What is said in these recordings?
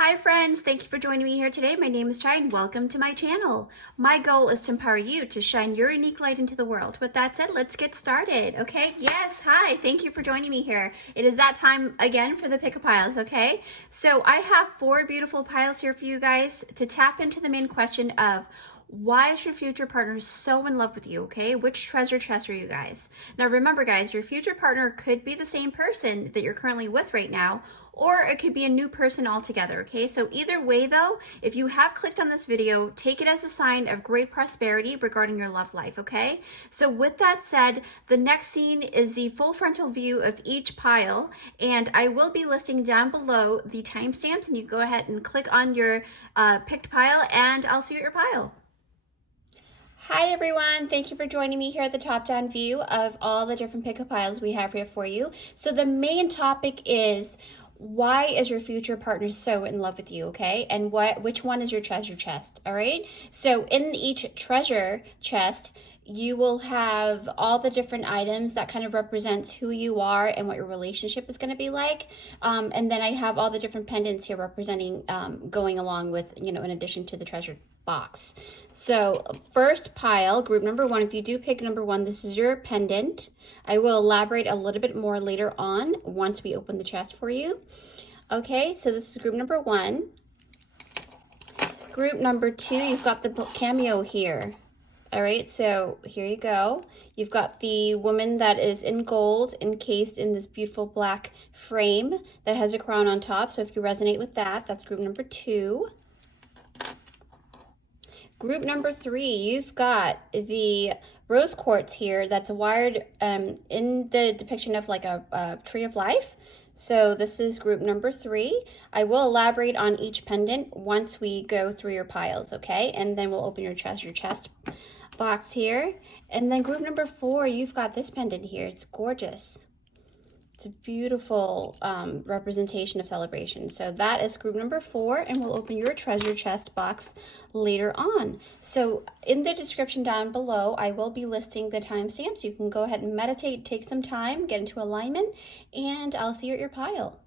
Hi friends, thank you for joining me here today. My name is Chai and welcome to my channel. My goal is to empower you to shine your unique light into the world. With that said, let's get started, okay? Yes, hi, thank you for joining me here. It is that time again for the pick-a piles, okay? So I have 4 beautiful piles here for you guys to tap into the main question of why is your future partner so in love with you, okay? Which treasure chest are you guys? Now remember guys, your future partner could be the same person that you're currently with right now, or it could be a new person altogether, okay? So either way though, if you have clicked on this video, take it as a sign of great prosperity regarding your love life, okay? So with that said, the next scene is the full frontal view of each pile, and I will be listing down below the timestamps, and you go ahead and click on your picked pile, and I'll see you at your pile. Hi everyone, thank you for joining me here at the top-down view of all the different pick-a piles we have here for you. So the main topic is, why is your future partner so in love with you, okay? And which one is your treasure chest, all right? So in each treasure chest, you will have all the different items that kind of represents who you are and what your relationship is going to be like. And then I have all the different pendants here representing going along with, in addition to the treasure box. So first pile, group number 1, if you do pick number 1, this is your pendant. I will elaborate a little bit more later on once we open the chest for you. Okay, so this is group number 1. Group number 2, you've got the cameo here. All right, so here you go. You've got the woman that is in gold, encased in this beautiful black frame that has a crown on top. So if you resonate with that, that's group number 2. Group number 3, you've got the rose quartz here that's wired in the depiction of like a tree of life. So this is group number 3. I will elaborate on each pendant once we go through your piles, okay? And then we'll open your treasure chest box here. And then group number 4, you've got this pendant here. It's gorgeous. It's a beautiful representation of celebration. So that is group number 4, and we'll open your treasure chest box later on. So in the description down below, I will be listing the timestamps. You can go ahead and meditate, take some time, get into alignment, and I'll see you at your pile.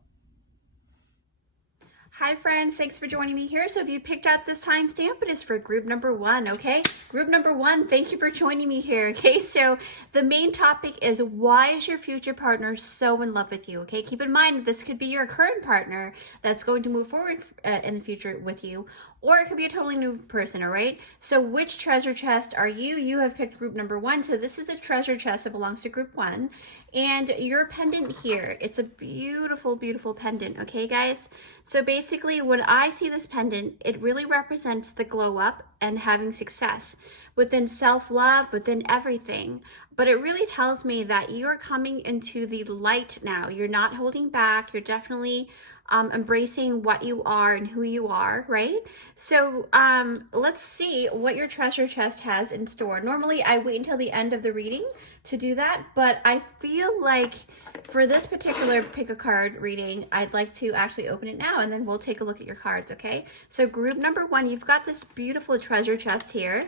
Hi friends, thanks for joining me here. So if you picked out this timestamp, it is for group number 1, okay? Group number 1, thank you for joining me here, okay? So the main topic is, why is your future partner so in love with you, okay? Keep in mind, this could be your current partner that's going to move forward in the future with you, or it could be a totally new person, all right? So which treasure chest are you? You have picked group number 1, so this is the treasure chest that belongs to group 1. And your pendant here, it's a beautiful, beautiful pendant, okay guys? So basically when I see this pendant, it really represents the glow up and having success within self-love, within everything. But it really tells me that you're coming into the light now. You're not holding back. You're definitely embracing what you are and who you are, right? So let's see what your treasure chest has in store. Normally I wait until the end of the reading to do that, but I feel like for this particular pick a card reading, I'd like to actually open it now, and then we'll take a look at your cards, okay? So group number 1, you've got this beautiful treasure chest here.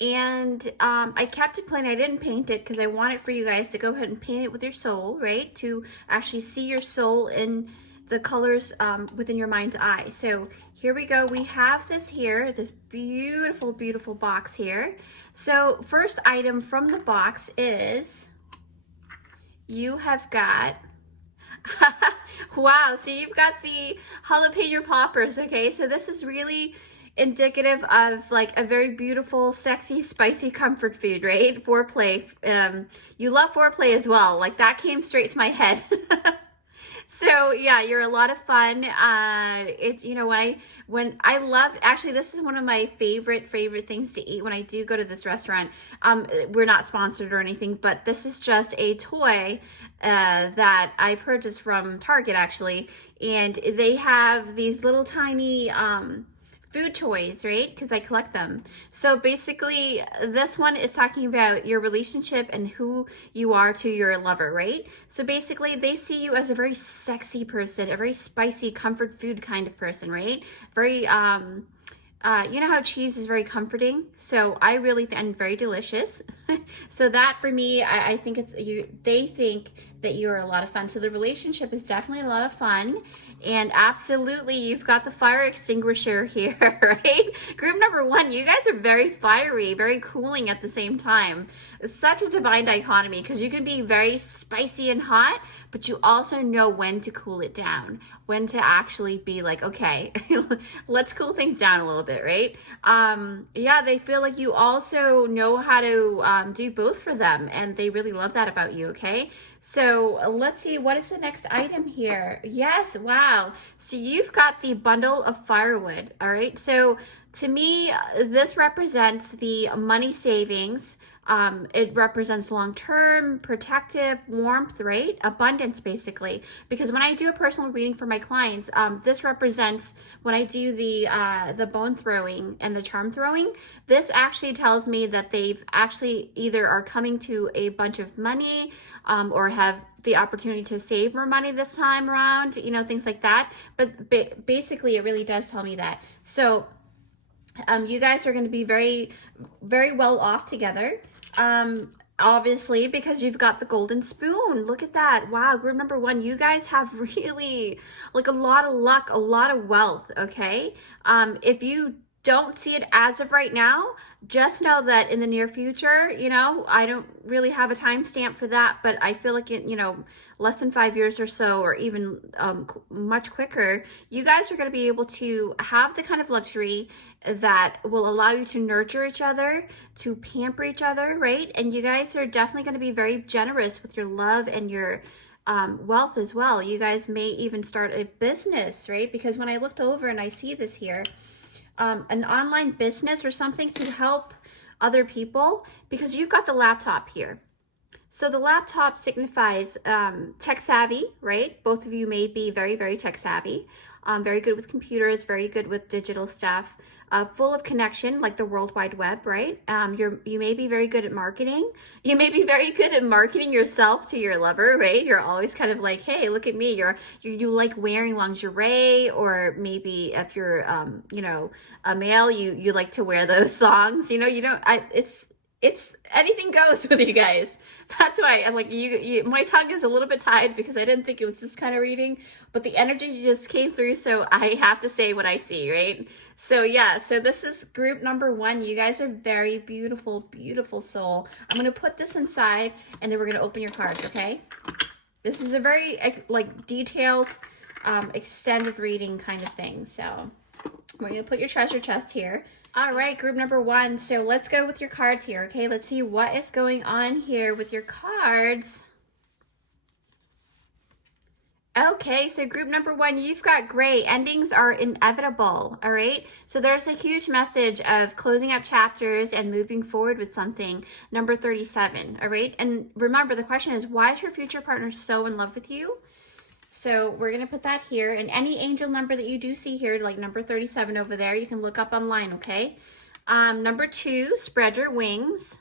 And I kept it plain. I didn't paint it because I wanted for you guys to go ahead and paint it with your soul, right? To actually see your soul in the colors within your mind's eye. So here we go. We have this here, this beautiful, beautiful box here. So first item from the box is, you have got, wow, so you've got the jalapeno poppers, okay? So this is really indicative of like a very beautiful, sexy, spicy comfort food, right? Foreplay. You love foreplay as well. Like that came straight to my head. So yeah, you're a lot of fun. It's, when I love, actually this is one of my favorite things to eat when I do go to this restaurant. We're not sponsored or anything, but this is just a toy that I purchased from Target actually. And they have these little tiny food toys, right? Because I collect them. So basically this one is talking about your relationship and who you are to your lover, right? So basically they see you as a very sexy person, a very spicy comfort food kind of person, right? Very you know how cheese is very comforting? So I really think, and very delicious. So that for me, I think it's you. They think that you're a lot of fun. So the relationship is definitely a lot of fun. And absolutely, you've got the fire extinguisher here, right? Group number one, you guys are very fiery, very cooling at the same time. It's such a divine dichotomy because you can be very spicy and hot, but you also know when to cool it down, when to actually be like, okay, let's cool things down a little bit, right? Yeah, they feel like you also know how to do both for them, and they really love that about you, okay? So let's see, what is the next item here? Yes, wow. So you've got the bundle of firewood, all right? So to me, this represents the money savings. It represents long-term, protective, warmth, right? Abundance, basically. Because when I do a personal reading for my clients, this represents when I do the bone throwing and the charm throwing. This actually tells me that they've actually either are coming to a bunch of money, or have the opportunity to save more money this time around, you know, things like that. But basically, it really does tell me that. So you guys are going to be very, very well off together. Obviously, because you've got the golden spoon. Look at that. Wow, group number one, you guys have really like a lot of luck, a lot of wealth, okay? If you don't see it as of right now, just know that in the near future, you know, I don't really have a timestamp for that, but I feel like in, you know, less than 5 years or so, or even much quicker, you guys are going to be able to have the kind of luxury that will allow you to nurture each other, to pamper each other, right? And you guys are definitely going to be very generous with your love and your wealth as well. You guys may even start a business, right? Because when I looked over and I see this here, an online business or something to help other people, because you've got the laptop here. So the laptop signifies tech savvy, right? Both of you may be very, very tech savvy, very good with computers, very good with digital stuff, full of connection, like the World Wide Web, right? You may be very good at marketing. You may be very good at marketing yourself to your lover, right? You're always kind of like, hey, look at me. You like wearing lingerie, or maybe if you're, you know, a male, you like to wear those thongs. You know, you don't. It's anything goes with you guys. That's why I'm like, my tongue is a little bit tied because I didn't think it was this kind of reading, but the energy just came through, so I have to say what I see, right? So yeah, so this is group number one. You guys are very beautiful, beautiful soul. I'm going to put this inside, and then we're going to open your cards, okay? This is a very like detailed, extended reading kind of thing. So we're going to put your treasure chest here. All right, group number one. So let's go with your cards here, okay? Let's see what is going on here with your cards. Okay, so group number one, you've got gray. Endings are inevitable, all right? So there's a huge message of closing up chapters and moving forward with something. Number 37, all right? And remember, the question is, why is your future partner so in love with you? So we're going to put that here. And any angel number that you do see here, like number 37 over there, you can look up online, okay? Number 2, spread your wings.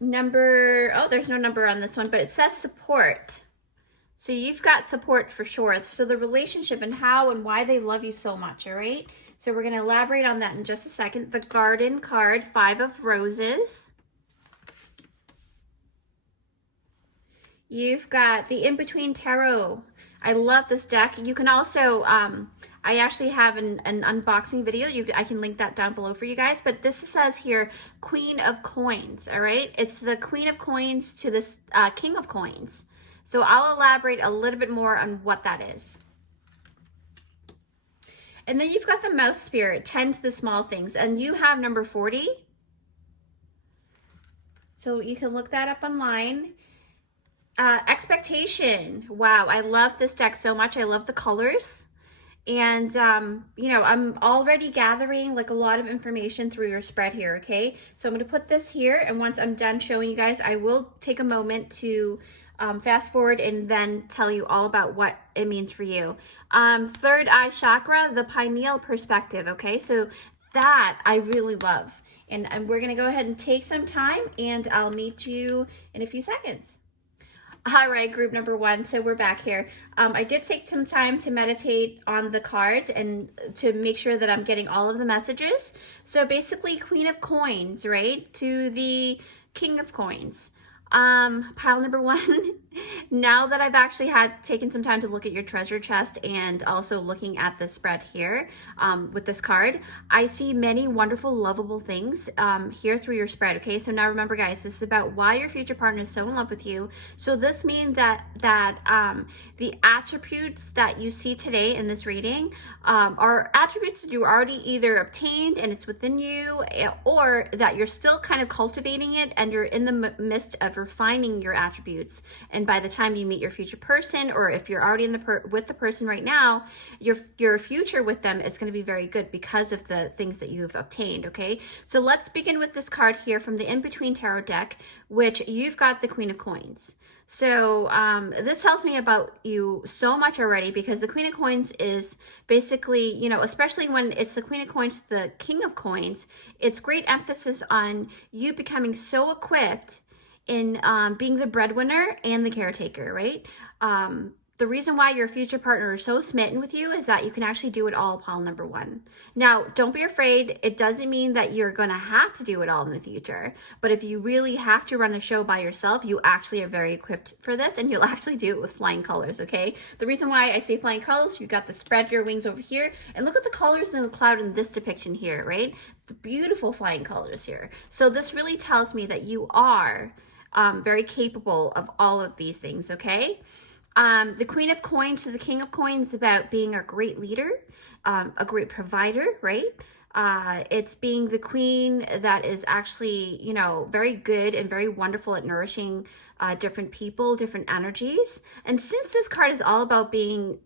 There's no number on this one, but it says support. So you've got support for sure. So the relationship and how and why they love you so much, all right? So we're going to elaborate on that in just a second. The garden card, 5 of roses. You've got the In-Between Tarot. I love this deck. You can also, I actually have an unboxing video. I can link that down below for you guys. But this says here, Queen of Coins, all right? It's the Queen of Coins to the King of Coins. So I'll elaborate a little bit more on what that is. And then you've got the Mouse Spirit, tend to the small things. And you have number 40. So you can look that up online. Expectation. Wow, I love this deck so much. I love the colors. And, you know, I'm already gathering like a lot of information through your spread here, okay? So I'm going to put this here, and once I'm done showing you guys, I will take a moment to fast forward and then tell you all about what it means for you. Third eye chakra, the pineal perspective, okay? So that I really love. And we're going to go ahead and take some time, and I'll meet you in a few seconds. All right, group number one. So we're back here. I did take some time to meditate on the cards and to make sure that I'm getting all of the messages. So basically, Queen of Coins, right, to the King of Coins. Pile number one. Now that I've actually had taken some time to look at your treasure chest and also looking at the spread here with this card, I see many wonderful, lovable things here through your spread. Okay, so now remember, guys, this is about why your future partner is so in love with you. So this means that the attributes that you see today in this reading are attributes that you already either obtained and it's within you, or that you're still kind of cultivating it and you're in the midst of refining your attributes. And by the time you meet your future person, or if you're already with the person right now, your future with them is going to be very good because of the things that you've obtained. Okay, so let's begin with this card here from the In-Between Tarot deck, which you've got the Queen of Coins. So this tells me about you so much already, because the Queen of Coins is basically, you know, especially when it's the Queen of Coins, the King of Coins, it's great emphasis on you becoming so equipped in being the breadwinner and the caretaker, right? The reason why your future partner is so smitten with you is that you can actually do it all, pile number one. Now, don't be afraid. It doesn't mean that you're going to have to do it all in the future. But if you really have to run a show by yourself, you actually are very equipped for this, and you'll actually do it with flying colors, okay? The reason why I say flying colors, you got the spread your wings over here, and look at the colors in the cloud in this depiction here, right? The beautiful flying colors here. So this really tells me that you are very capable of all of these things, okay? The Queen of Coins to the King of Coins is about being a great leader, a great provider, right? It's being the queen that is actually, you know, very good and very wonderful at nourishing different people, different energies. And since this card is all about being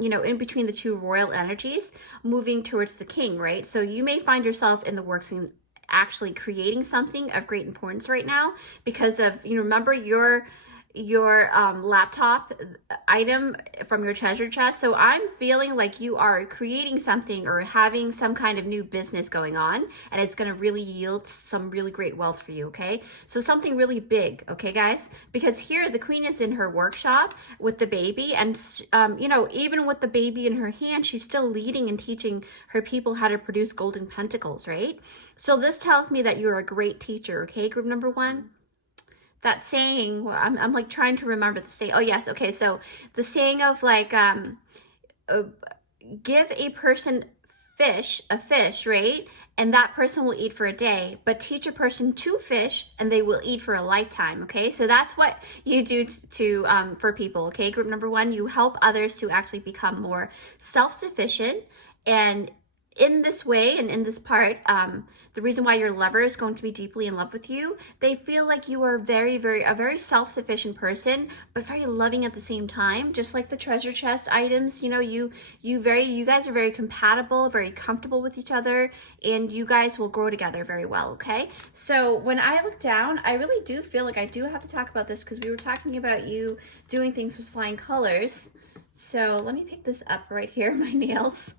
you know, in between the two royal energies, moving towards the king, right? So you may find yourself in the works in actually creating something of great importance right now because of, you know, remember your laptop item from your treasure chest. So I'm feeling like you are creating something or having some kind of new business going on, and it's going to really yield some really great wealth for you. Okay, so something really big. Okay, guys, because here the queen is in her workshop with the baby, and you know, even with the baby in her hand, she's still leading and teaching her people how to produce golden pentacles, right? So this tells me that you're a great teacher. Okay, group number one. That saying, I'm like trying to remember the saying. Oh yes, okay. So the saying of like, give a person a fish, right? And that person will eat for a day, but teach a person to fish and they will eat for a lifetime. Okay, so that's what you do for people. Okay, group number one, you help others to actually become more self-sufficient. And in this way and in this part, the reason why your lover is going to be deeply in love with you, they feel like you are a very self-sufficient person, but very loving at the same time. Just like the treasure chest items, you know, you guys are very compatible, very comfortable with each other, and you guys will grow together very well. Okay, so when I look down, I really do feel like I do have to talk about this because we were talking about you doing things with flying colors. So let me pick this up right here, my nails.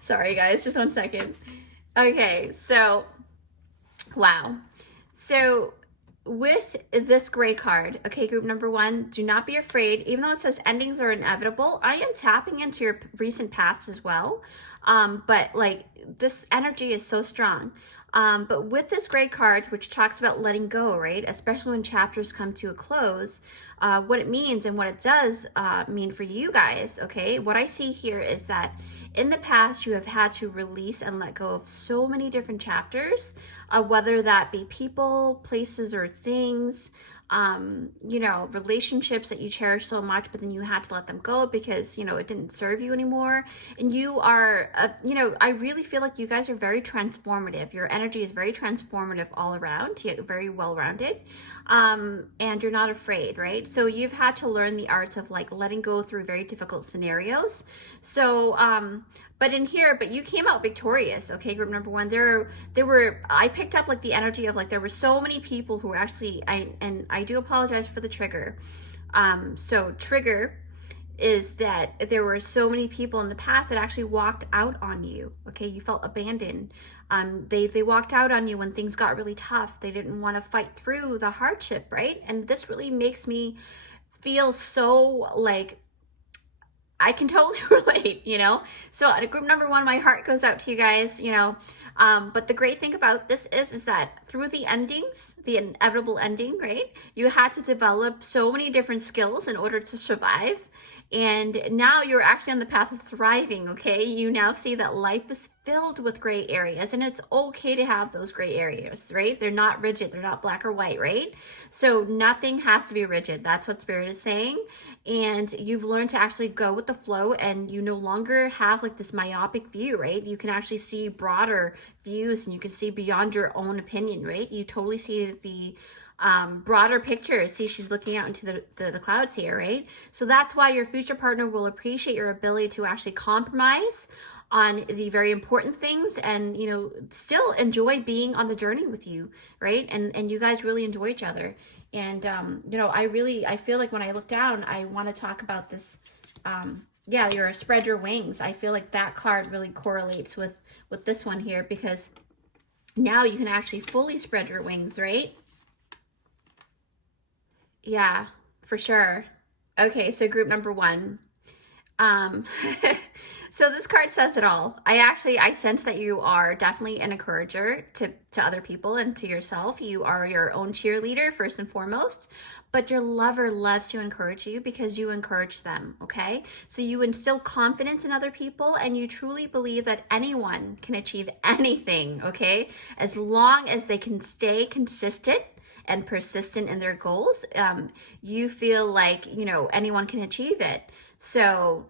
Sorry guys, just 1 second. Okay, so wow. So with this gray card, okay, group number one, do not be afraid. Even though it says endings are inevitable, I am tapping into your recent past as well. But like this energy is so strong. But with this gray card, which talks about letting go, right? Especially when chapters come to a close, what it means and what it does mean for you guys, okay? What I see here is that in the past, you have had to release and let go of so many different chapters, whether that be people, places, or things, you know, relationships that you cherish so much, but then you had to let them go because, you know, it didn't serve you anymore. And you are, you know, I really feel like you guys are very transformative. Your energy is very transformative all around, yet very well-rounded. And you're not afraid, right? So you've had to learn the art of like letting go through very difficult scenarios. So, but in here, but you came out victorious, okay, group number one. I picked up like the energy of like, there were so many people who actually, and I do apologize for the trigger. So trigger is that there were so many people in the past that actually walked out on you, okay? You felt abandoned. They walked out on you when things got really tough. They didn't want to fight through the hardship, right? And this really makes me feel so like, I can totally relate, you know? So at group number one, my heart goes out to you guys, you know? But the great thing about this is that through the endings, the inevitable ending, right? You had to develop so many different skills in order to survive. And now you're actually on the path of thriving, okay? You now see that life is filled with gray areas, and it's okay to have those gray areas, right? They're not rigid, they're not black or white, right? So nothing has to be rigid. That's what Spirit is saying. And you've learned to actually go with the flow, and you no longer have like this myopic view, right? You can actually see broader views, and you can see beyond your own opinion, right? You totally see the broader picture. See, she's looking out into the clouds here, right? So that's why your future partner will appreciate your ability to actually compromise on the very important things, and you know, still enjoy being on the journey with you, right? And you guys really enjoy each other. And you know, I feel like when I look down, I want to talk about this. Yeah, your spread your wings. I feel like that card really correlates with this one here, because now you can actually fully spread your wings, right? Yeah, for sure. Okay, so group number one. Um, so this card says it all. I sense that you are definitely an encourager to other people and to yourself. You are your own cheerleader first and foremost, but your lover loves to encourage you because you encourage them, okay? So you instill confidence in other people, and you truly believe that anyone can achieve anything, okay? As long as they can stay consistent and persistent in their goals, you feel like, you know, anyone can achieve it. So,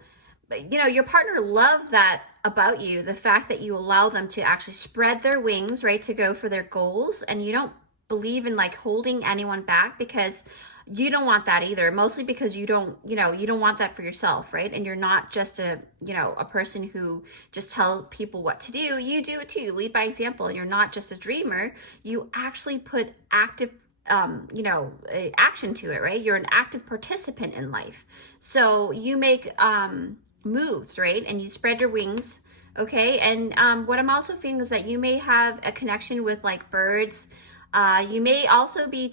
you know, your partner loves that about you, the fact that you allow them to actually spread their wings, right, to go for their goals, and you don't believe in like holding anyone back, because you don't want that either, mostly because you don't, you know, you don't want that for yourself, right? And you're not just a, you know, a person who just tells people what to do. You do it too. You lead by example, and you're not just a dreamer. You actually put active you know, action to it, right? You're an active participant in life. So you make moves, right? And you spread your wings, okay? And what I'm also feeling is that you may have a connection with like birds. You may also be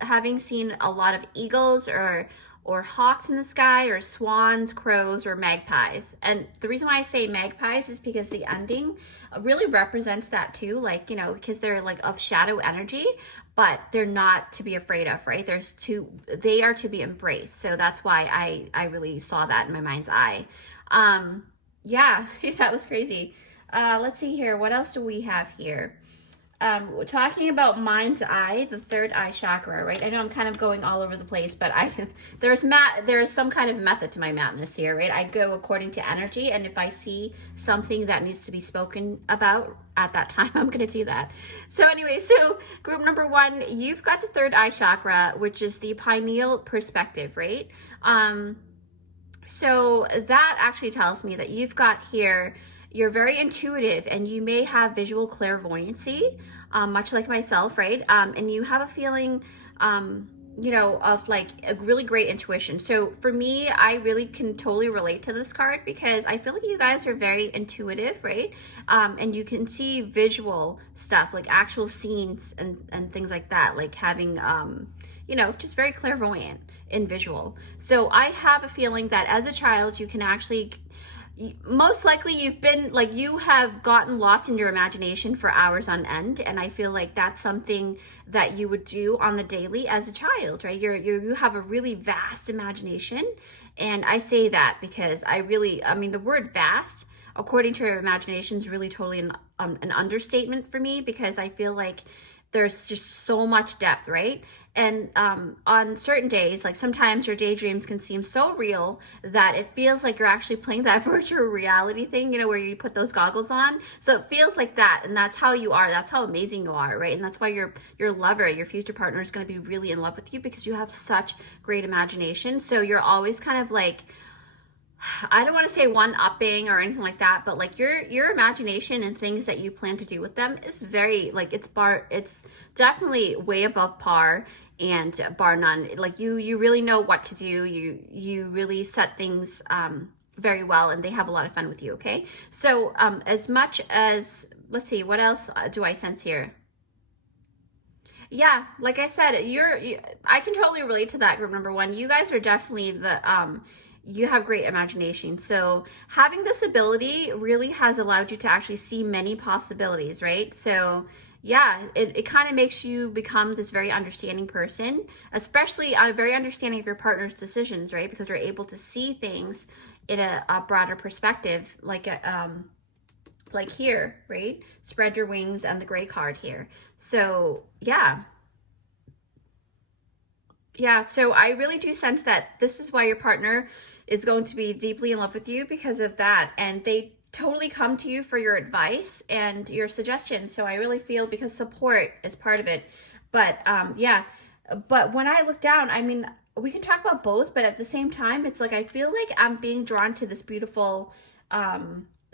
having seen a lot of eagles or hawks in the sky, or swans, crows, or magpies. And the reason why I say magpies is because the ending really represents that too, like, you know, because they're like of shadow energy, but they're not to be afraid of, right? They are to be embraced. So that's why I really saw that in my mind's eye. Yeah, that was crazy. Let's see here. What else do we have here? We're talking about mind's eye, the third eye chakra, right? I know I'm kind of going all over the place, but there's some kind of method to my madness here, right? I go according to energy, and if I see something that needs to be spoken about at that time, I'm going to do that. So anyway, so group number one, you've got the third eye chakra, which is the pineal perspective, right? So that actually tells me that you've got here, you're very intuitive, and you may have visual clairvoyancy, much like myself, right? And you have a feeling, you know, of like a really great intuition. So for me, I really can totally relate to this card, because I feel like you guys are very intuitive, right? And you can see visual stuff, like actual scenes and things like that, like having, you know, just very clairvoyant in visual. So I have a feeling that as a child, you can actually, most likely you've been like, you have gotten lost in your imagination for hours on end, and I feel like that's something that you would do on the daily as a child, right? You have a really vast imagination, and I say that because I mean, the word vast, according to your imagination, is really totally an understatement for me, because I feel like there's just so much depth, right? And on certain days, like sometimes your daydreams can seem so real that it feels like you're actually playing that virtual reality thing, you know, where you put those goggles on. So it feels like that, and that's how you are. That's how amazing you are, right? And that's why your lover, your future partner, is going to be really in love with you, because you have such great imagination. So you're always kind of like, I don't want to say one-upping or anything like that, but like your imagination and things that you plan to do with them is very, like, it's definitely way above par and bar none. Like you really know what to do. You really set things very well, and they have a lot of fun with you, okay? So as much as, let's see, what else do I sense here? Yeah, like I said, I can totally relate to that group number one. You guys are definitely you have great imagination. So having this ability really has allowed you to actually see many possibilities, right? So yeah, it kind of makes you become this very understanding person, especially very understanding of your partner's decisions, right? Because you're able to see things in a broader perspective, like here, right? Spread your wings and the gray card here. So yeah. Yeah, so I really do sense that this is why your partner is going to be deeply in love with you because of that. And they totally come to you for your advice and your suggestions. So I really feel because support is part of it. But yeah, but when I look down, I mean, we can talk about both, but at the same time, it's like I feel like I'm being drawn to this beautiful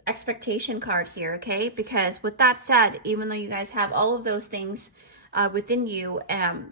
expectation card here, okay? Because with that said, even though you guys have all of those things within you,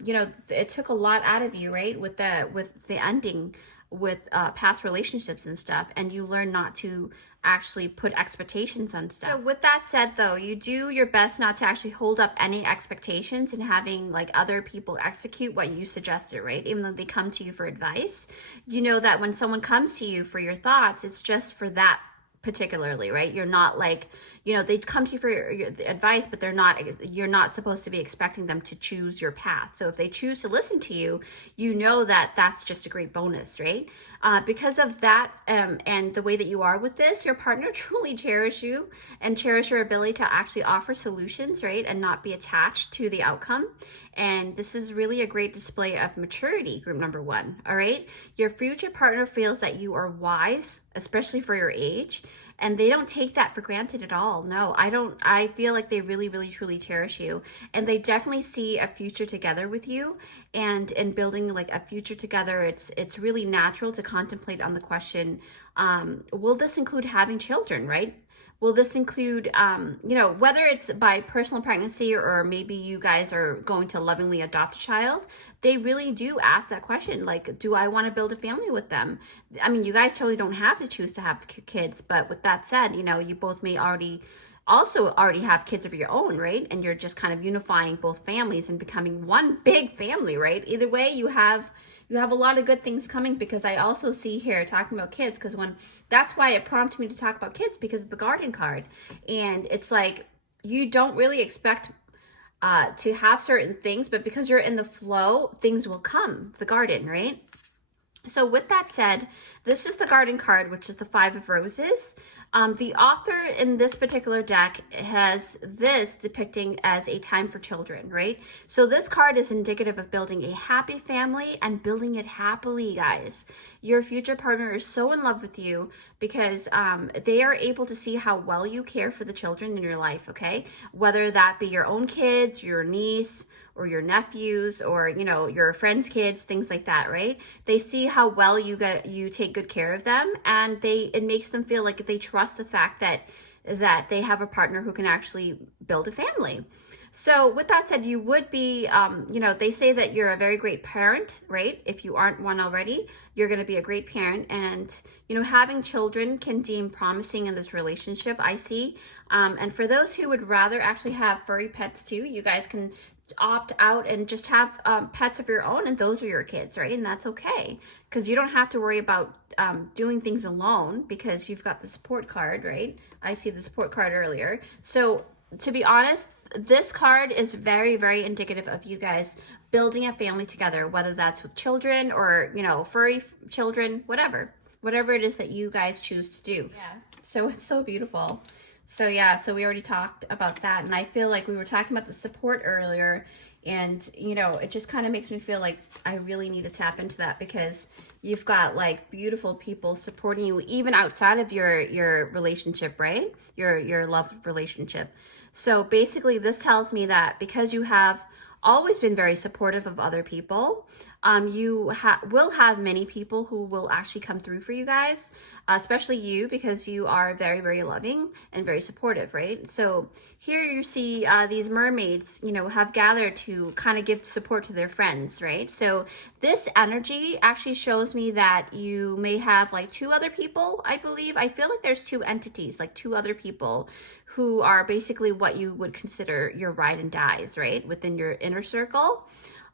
you know, it took a lot out of you, right? With the ending with past relationships and stuff, and you learn not to actually put expectations on stuff. So with that said though, you do your best not to actually hold up any expectations and having like other people execute what you suggested, right? Even though they come to you for advice, you know that when someone comes to you for your thoughts, it's just for that particularly, right? You're not like, you know, they come to you for your advice, but you're not supposed to be expecting them to choose your path. So if they choose to listen to you, you know that that's just a great bonus, right? Because of that, and the way that you are with this, your partner truly cherish you and cherish your ability to actually offer solutions, right? And not be attached to the outcome. And this is really a great display of maturity, group number one, all right? Your future partner feels that you are wise, especially for your age, and they don't take that for granted at all. No, I don't. I feel like they really, really, truly cherish you, and they definitely see a future together with you, and in building like a future together, it's really natural to contemplate on the question, will this include having children, right? Will this include, you know, whether it's by personal pregnancy or maybe you guys are going to lovingly adopt a child, they really do ask that question, like, do I want to build a family with them? I mean, you guys totally don't have to choose to have kids, but with that said, you know, you both may already have kids of your own, right? And you're just kind of unifying both families and becoming one big family, right? Either way, you have a lot of good things coming, because I also see here talking about kids, because that's why it prompted me to talk about kids, because of the Guardian card. And it's like, you don't really expect to have certain things, but because you're in the flow, things will come, the Garden, right? So with that said, this is the Garden card, which is the Five of Roses. The author in this particular deck has this depicting as a time for children, right? So this card is indicative of building a happy family and building it happily, guys. Your future partner is so in love with you because they are able to see how well you care for the children in your life, okay? Whether that be your own kids, your niece, or your nephews, or, you know, your friends' kids, things like that, right? They see how well you take good care of them, and it makes them feel like they trust the fact that they have a partner who can actually build a family. So with that said, you would be, you know, they say that you're a very great parent, right? If you aren't one already, you're going to be a great parent. And, you know, having children can deem promising in this relationship, I see. And for those who would rather actually have furry pets too, you guys can opt out and just have pets of your own, and those are your kids, right? And that's okay, because you don't have to worry about doing things alone, because you've got the support card, right? I see the support card earlier. So to be honest, this card is very, very indicative of you guys building a family together, whether that's with children or, you know, furry children, whatever it is that you guys choose to do. Yeah. So it's so beautiful. So yeah, so we already talked about that, and I feel like we were talking about the support earlier, and, you know, it just kind of makes me feel like I really need to tap into that, because you've got like beautiful people supporting you even outside of your relationship, right? Your love relationship. So basically this tells me that because you have always been very supportive of other people, you will have many people who will actually come through for you guys, especially you, because you are very, very loving and very supportive, right? So here you see these mermaids, you know, have gathered to kind of give support to their friends, right? So this energy actually shows me that you may have like two other people, I believe. I feel like there's two entities, like two other people who are basically what you would consider your ride and dies, right? Within your inner circle.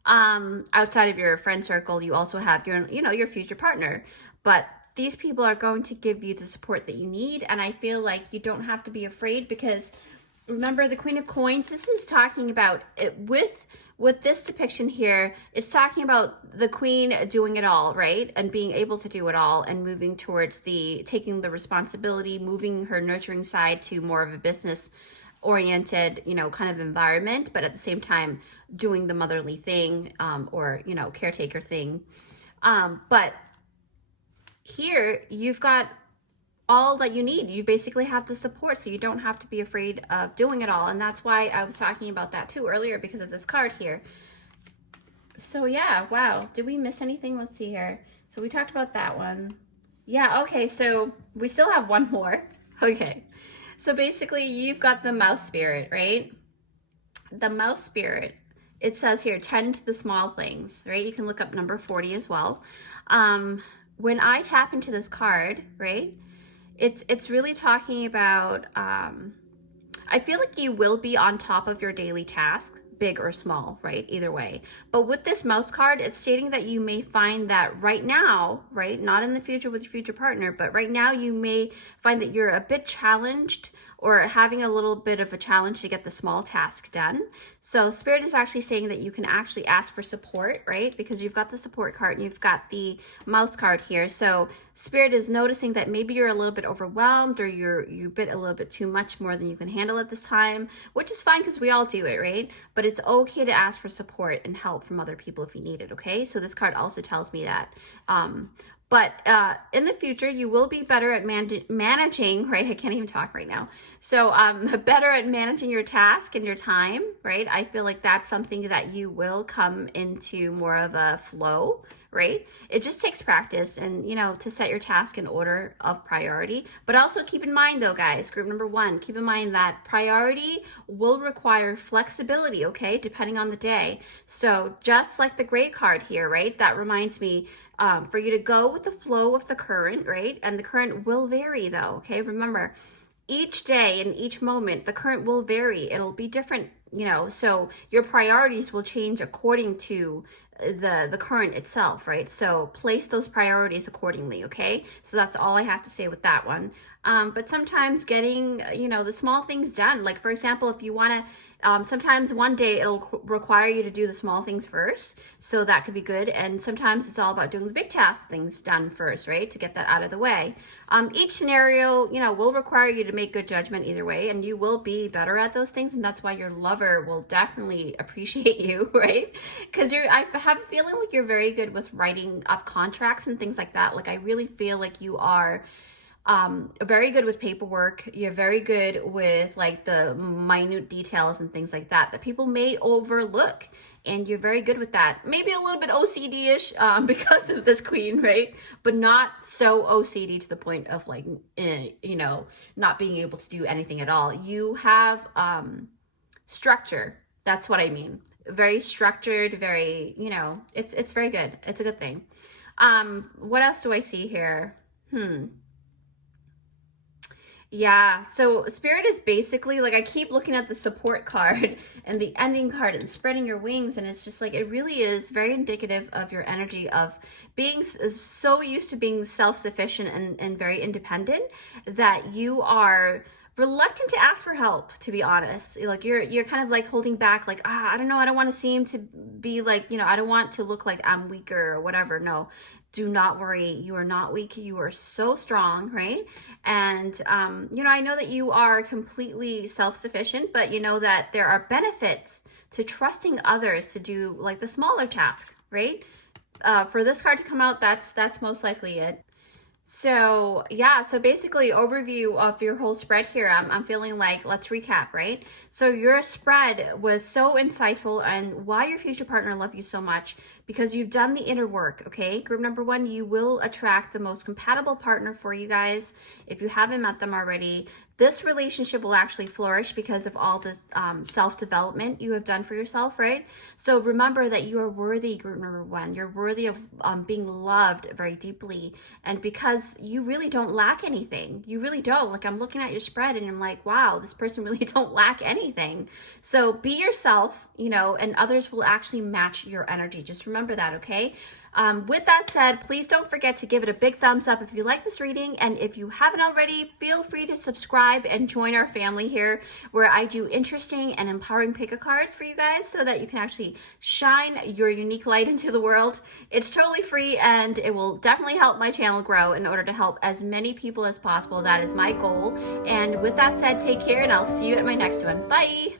Outside of your friend circle, you also have your, your future partner. But these people are going to give you the support that you need. And I feel like you don't have to be afraid, because remember the Queen of Coins, this is talking about it with this depiction here, it's talking about the queen doing it all, right? And being able to do it all and moving towards taking the responsibility, moving her nurturing side to more of a business oriented, kind of environment, but at the same time doing the motherly thing, or, caretaker thing. But here you've got all that you need. You basically have the support, so you don't have to be afraid of doing it all. And that's why I was talking about that too earlier, because of this card here. So yeah, wow. Did we miss anything? Let's see here. So we talked about that one. Yeah, okay, so we still have one more. Okay. So basically you've got the mouse spirit, right? The mouse spirit, it says here, tend to the small things, right? You can look up number 40 as well. When I tap into this card, right, it's really talking about, I feel like you will be on top of your daily task, big or small, right? Either way. But with this mouse card, it's stating that you may find that right now, right? Not in the future with your future partner, but right now you may find that you're a bit challenged or having a little bit of a challenge to get the small task done. So Spirit is actually saying that you can actually ask for support, right? Because you've got the support card and you've got the mouse card here. So Spirit is noticing that maybe you're a little bit overwhelmed, or you bit a little bit too much more than you can handle at this time, which is fine because we all do it, right? But it's okay to ask for support and help from other people if you need it, okay? So this card also tells me that. But in the future, you will be better at managing, right? I can't even talk right now. So better at managing your task and your time, right? I feel like that's something that you will come into more of a flow, right? It just takes practice and, to set your task in order of priority. But also keep in mind though, guys, group number 1, keep in mind that priority will require flexibility, okay? Depending on the day. So just like the gray card here, right? That reminds me, for you to go with the flow of the current, right? And the current will vary though, okay? Remember, each day and each moment, the current will vary. It'll be different, so your priorities will change according to the current itself, right? So place those priorities accordingly, okay? So that's all I have to say with that one. But sometimes getting, the small things done, like for example, if you want to, sometimes one day it'll require you to do the small things first, so that could be good. And sometimes it's all about doing the big task things done first, right, to get that out of the way. Each scenario, will require you to make good judgment either way, and you will be better at those things, and that's why your lover will definitely appreciate you, right? Because I have a feeling like you're very good with writing up contracts and things like that. Like I really feel like you are very good with paperwork. You're very good with like the minute details and things like that people may overlook, and you're very good with that. Maybe a little bit OCD-ish because of this queen, right? But not so OCD to the point of like, not being able to do anything at all. You have structure. That's what I mean. Very structured, very, it's very good. It's a good thing. What else do I see here? Yeah, so Spirit is basically like, I keep looking at the support card and the ending card and spreading your wings, and it's just like, it really is very indicative of your energy of being so used to being self-sufficient and very independent that you are reluctant to ask for help, to be honest. Like you're kind of like holding back, like, I don't know, I don't want to seem to be like, I don't want to look like I'm weaker or whatever. No, do not worry. You are not weak. You are so strong, right? And, I know that you are completely self-sufficient, but you know that there are benefits to trusting others to do like the smaller task, right? For this card to come out, that's most likely it. So yeah, so basically overview of your whole spread here. I'm feeling like, let's recap, right? So your spread was so insightful, and why your future partner loved you so much, because you've done the inner work, okay? Group number 1, you will attract the most compatible partner for you guys if you haven't met them already. this relationship will actually flourish because of all this self-development you have done for yourself, right? So remember that you are worthy, group number one. You're worthy of being loved very deeply. And because you really don't lack anything. You really don't. Like, I'm looking at your spread and I'm like, wow, this person really don't lack anything. So be yourself, you know, and others will actually match your energy. Just remember that, okay? With that said, please don't forget to give it a big thumbs up if you like this reading. And if you haven't already, feel free to subscribe and join our family here, where I do interesting and empowering pick-a cards for you guys so that you can actually shine your unique light into the world. It's totally free and it will definitely help my channel grow in order to help as many people as possible. That is my goal. And with that said, take care and I'll see you at my next one. Bye.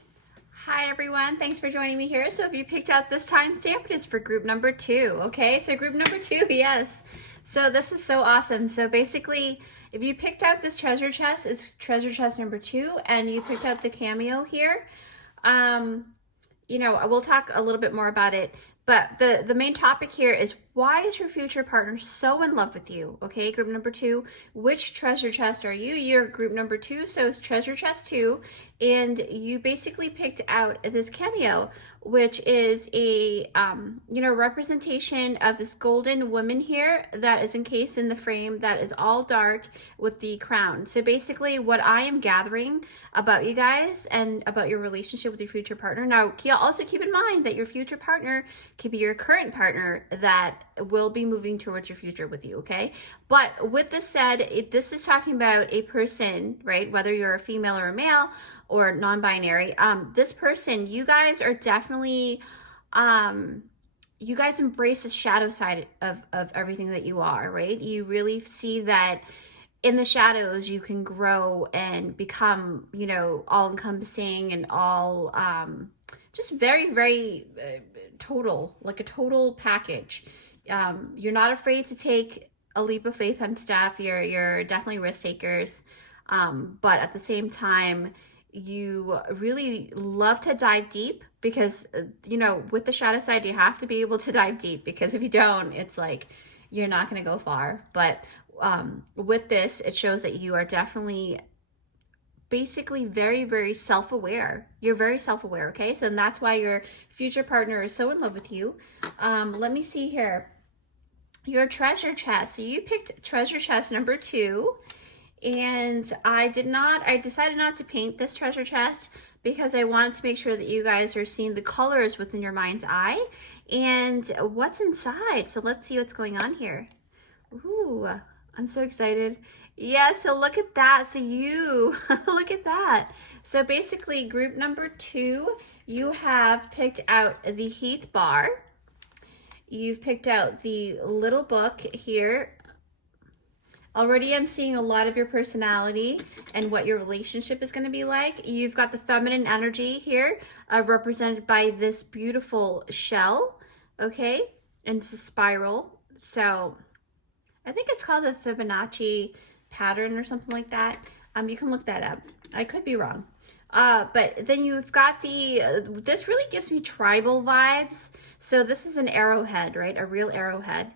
Hi everyone, thanks for joining me here. So if you picked out this timestamp, it is for group number 2, okay? So group number 2, yes. So this is so awesome. So basically, if you picked out this treasure chest, it's treasure chest number 2, and you picked out the cameo here. You know, we'll talk a little bit more about it, but the main topic here is, why is your future partner so in love with you? Okay, group number 2, which treasure chest are you? You're group number 2, so it's treasure chest 2, and you basically picked out this cameo, which is a you know, representation of this golden woman here that is encased in the frame that is all dark with the crown. So basically what I am gathering about you guys and about your relationship with your future partner. Now, also keep in mind that your future partner could be your current partner that will be moving towards your future with you, okay? But with this said, this is talking about a person, right? Whether you're a female or a male or non-binary, this person, you guys are definitely, you guys embrace the shadow side of everything that you are, right? You really see that in the shadows you can grow and become, you know, all-encompassing and all, just very, very total, like a total package. You're not afraid to take a leap of faith on stuff. You're definitely risk takers, but at the same time, you really love to dive deep because, you know, with the shadow side, you have to be able to dive deep, because if you don't, it's like you're not going to go far. But with this, it shows that you are definitely basically very, very self-aware. You're very self-aware, okay? So that's why your future partner is so in love with you. Let me see here. Your treasure chest. So you picked treasure chest number 2. And I decided not to paint this treasure chest because I wanted to make sure that you guys are seeing the colors within your mind's eye and what's inside. So let's see what's going on here. Ooh, I'm so excited. Yeah, so look at that. So you, look at that. So basically, group number 2, you have picked out the Heath bar. You've picked out the little book here. Already I'm seeing a lot of your personality and what your relationship is going to be like. You've got the feminine energy here, represented by this beautiful shell, okay? And it's a spiral. So I think it's called the Fibonacci pattern or something like that. You can look that up. I could be wrong. But then you've got the, this really gives me tribal vibes. So this is an arrowhead, right? A real arrowhead.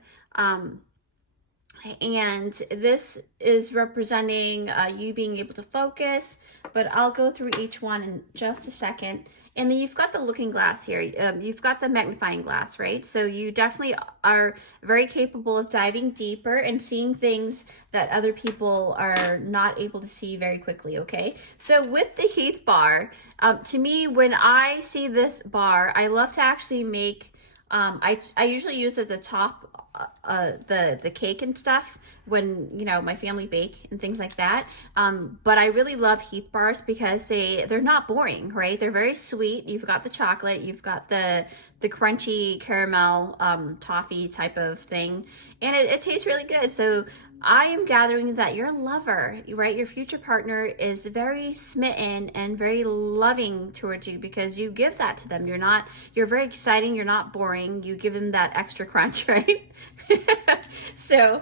And this is representing you being able to focus, but I'll go through each one in just a second. And then you've got the looking glass here. You've got the magnifying glass, right? So you definitely are very capable of diving deeper and seeing things that other people are not able to see very quickly, okay? So with the Heath bar, to me, when I see this bar, I love to actually make, I usually use it at the top the cake and stuff when, you know, my family bake and things like that. But I really love Heath bars because they're not boring, right? They're very sweet. You've got the chocolate, you've got the crunchy caramel toffee type of thing, and it tastes really good. So I am gathering that your lover, right, your future partner is very smitten and very loving towards you because you give that to them. You're very exciting, you're not boring, you give them that extra crunch, right? So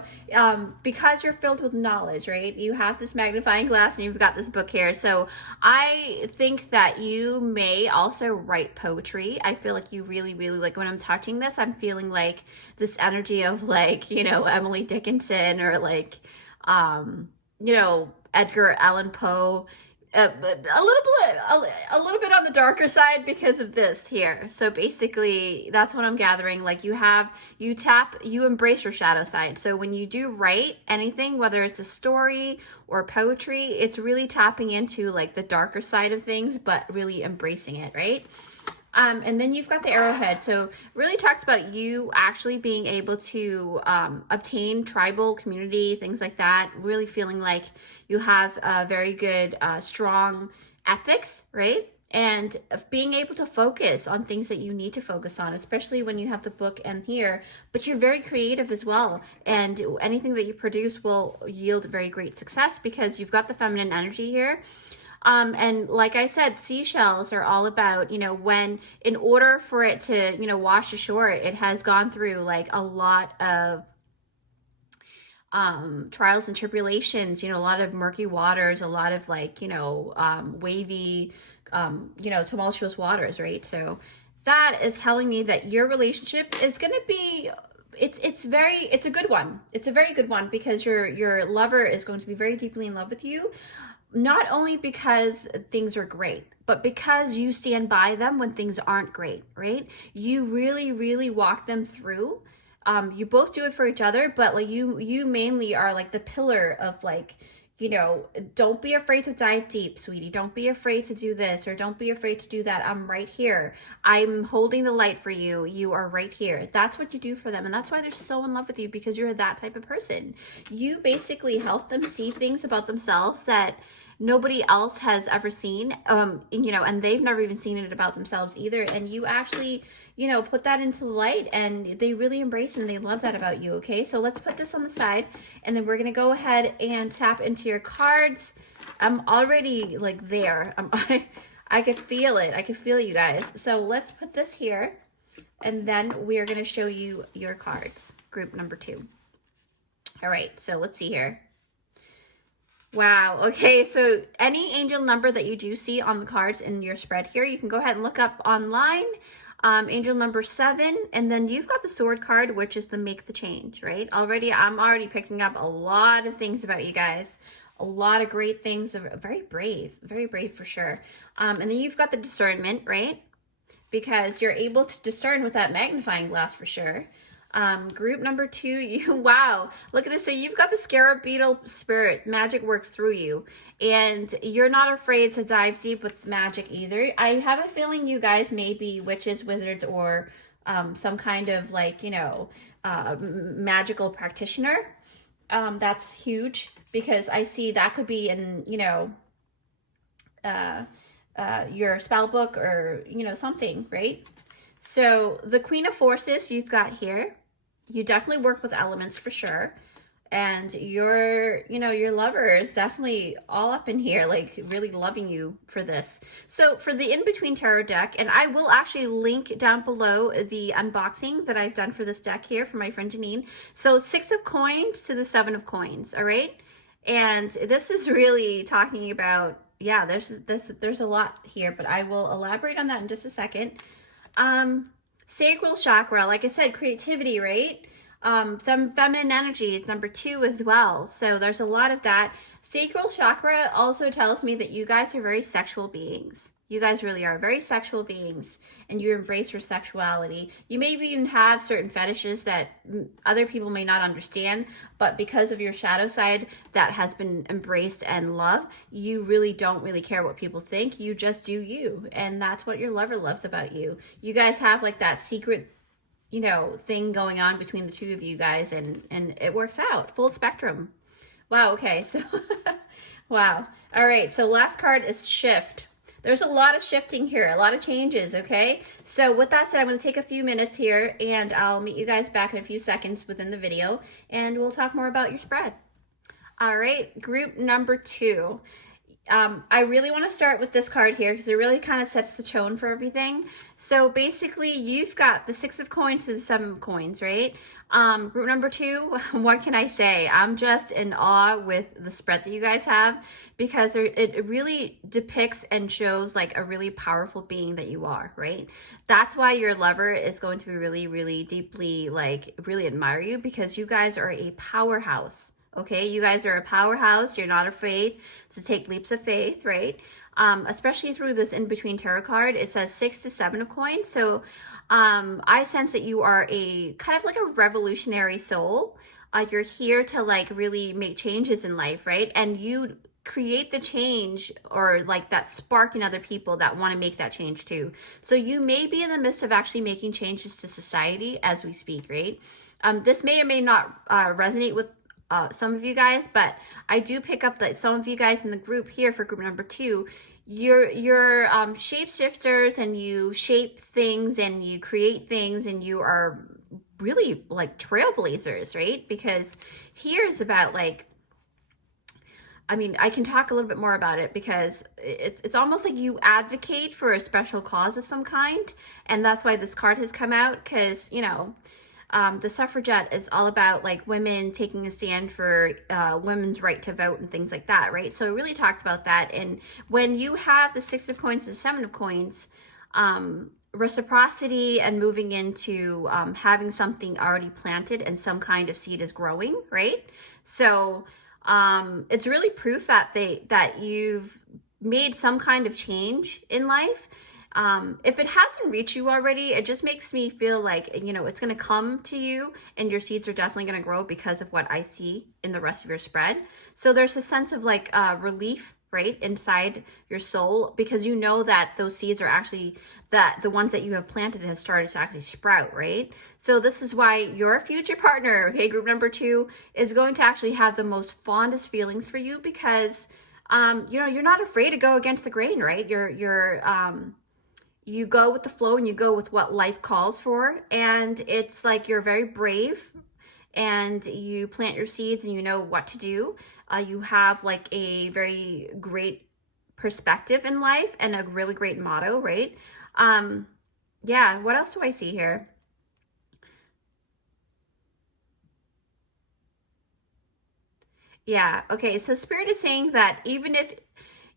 because you're filled with knowledge, right, you have this magnifying glass and you've got this book here. So I think that you may also write poetry. I feel like you really, really, like when I'm touching this, I'm feeling like this energy of, like, you know, Emily Dickinson or like, you know, Edgar Allan Poe, but a little bit on the darker side because of this here. So basically, that's what I'm gathering. Like you embrace your shadow side. So when you do write anything, whether it's a story or poetry, it's really tapping into like the darker side of things, but really embracing it, right? And then you've got the arrowhead. So really talks about you actually being able to obtain tribal community, things like that. Really feeling like you have a very good, strong ethics, right? And being able to focus on things that you need to focus on, especially when you have the book and here. But you're very creative as well. And anything that you produce will yield very great success because you've got the feminine energy here. And like I said, seashells are all about, when in order for it to, wash ashore, it has gone through like a lot of trials and tribulations, a lot of murky waters, a lot of like, wavy, tumultuous waters, right? So that is telling me that your relationship is going to be it's a good one. It's a very good one because your lover is going to be very deeply in love with you. Not only because things are great, but because you stand by them when things aren't great, right? You really, really walk them through. You both do it for each other, but like you mainly are like the pillar of like, don't be afraid to dive deep, sweetie. Don't be afraid to do this or don't be afraid to do that. I'm right here. I'm holding the light for you. You are right here. That's what you do for them. And that's why they're so in love with you, because you're that type of person. You basically help them see things about themselves that nobody else has ever seen, and they've never even seen it about themselves either. And you actually, put that into light and they really embrace and they love that about you. Okay, so let's put this on the side and then we're going to go ahead and tap into your cards. I'm already like there. I could feel it. I could feel you guys. So let's put this here and then we are going to show you your cards, group number 2. All right, so let's see here. Wow. Okay. So any angel number that you do see on the cards in your spread here, you can go ahead and look up online. Angel number 7. And then you've got the sword card, which is the make the change, right? I'm already picking up a lot of things about you guys. A lot of great things. Very brave for sure. And then you've got the discernment, right? Because you're able to discern with that magnifying glass for sure. Group number 2, wow, look at this. So you've got the scarab beetle spirit. Magic works through you and you're not afraid to dive deep with magic either. I have a feeling you guys may be witches, wizards, or some kind of like, magical practitioner. That's huge because I see that could be in, your spell book or, something, right? So the Queen of Forces you've got here, you definitely work with elements for sure. And your lover is definitely all up in here, like really loving you for this. So for the In-Between Tarot deck, and I will actually link down below the unboxing that I've done for this deck here for my friend Janine. So 6 of coins to the 7 of coins, all right? And this is really talking about, yeah, there's a lot here, but I will elaborate on that in just a second. Sacral chakra, like I said, creativity, right? Feminine energy is number 2 as well. So there's a lot of that. Sacral chakra also tells me that you guys are very sexual beings. You guys really are very sexual beings and you embrace your sexuality. You may even have certain fetishes that other people may not understand, but because of your shadow side that has been embraced and loved, you really don't really care what people think. You just do you. And that's what your lover loves about you. You guys have like that secret, thing going on between the two of you guys and it works out. Full spectrum. Wow. Okay. So, wow. All right. So last card is shift. There's a lot of shifting here, a lot of changes, okay? So with that said, I'm going to take a few minutes here, and I'll meet you guys back in a few seconds within the video, and we'll talk more about your spread. All right, group number 2. I really want to start with this card here because it really kind of sets the tone for everything. So basically, you've got the 6 of coins to the 7 of coins, right? Group number 2, what can I say? I'm just in awe with the spread that you guys have because it really depicts and shows like a really powerful being that you are, right? That's why your lover is going to be really, really deeply, like, really admire you because you guys are a powerhouse. Okay, you guys are a powerhouse. You're not afraid to take leaps of faith, right? Especially through this in-between tarot card. It says 6 to 7 of coins. So I sense that you are a kind of like a revolutionary soul. You're here to like really make changes in life, right? And you create the change or like that spark in other people that want to make that change too. So you may be in the midst of actually making changes to society as we speak, right? This may or may not resonate with some of you guys, but I do pick up that some of you guys in the group here for group number 2, you're shapeshifters, and you shape things and you create things, and you are really like trailblazers, right? Because here's about like, I mean, I can talk a little bit more about it because it's almost like you advocate for a special cause of some kind, and that's why this card has come out. Because the suffragette is all about like women taking a stand for women's right to vote and things like that, right? So it really talks about that. And when you have the 6 of coins and 7 of coins, reciprocity and moving into having something already planted and some kind of seed is growing, right? So it's really proof that that you've made some kind of change in life. If it hasn't reached you already, it just makes me feel like, it's going to come to you, and your seeds are definitely going to grow because of what I see in the rest of your spread. So there's a sense of like relief, right, inside your soul, because you know that those seeds are actually, that the ones that you have planted has started to actually sprout, right? So this is why your future partner, okay, group number 2, is going to actually have the most fondest feelings for you, because you're not afraid to go against the grain, right? You go with the flow, and you go with what life calls for, and it's like you're very brave, and you plant your seeds, and you know what to do. You have like a very great perspective in life and a really great motto, right? Yeah, what else do I see here? Yeah, okay, so Spirit is saying that even if,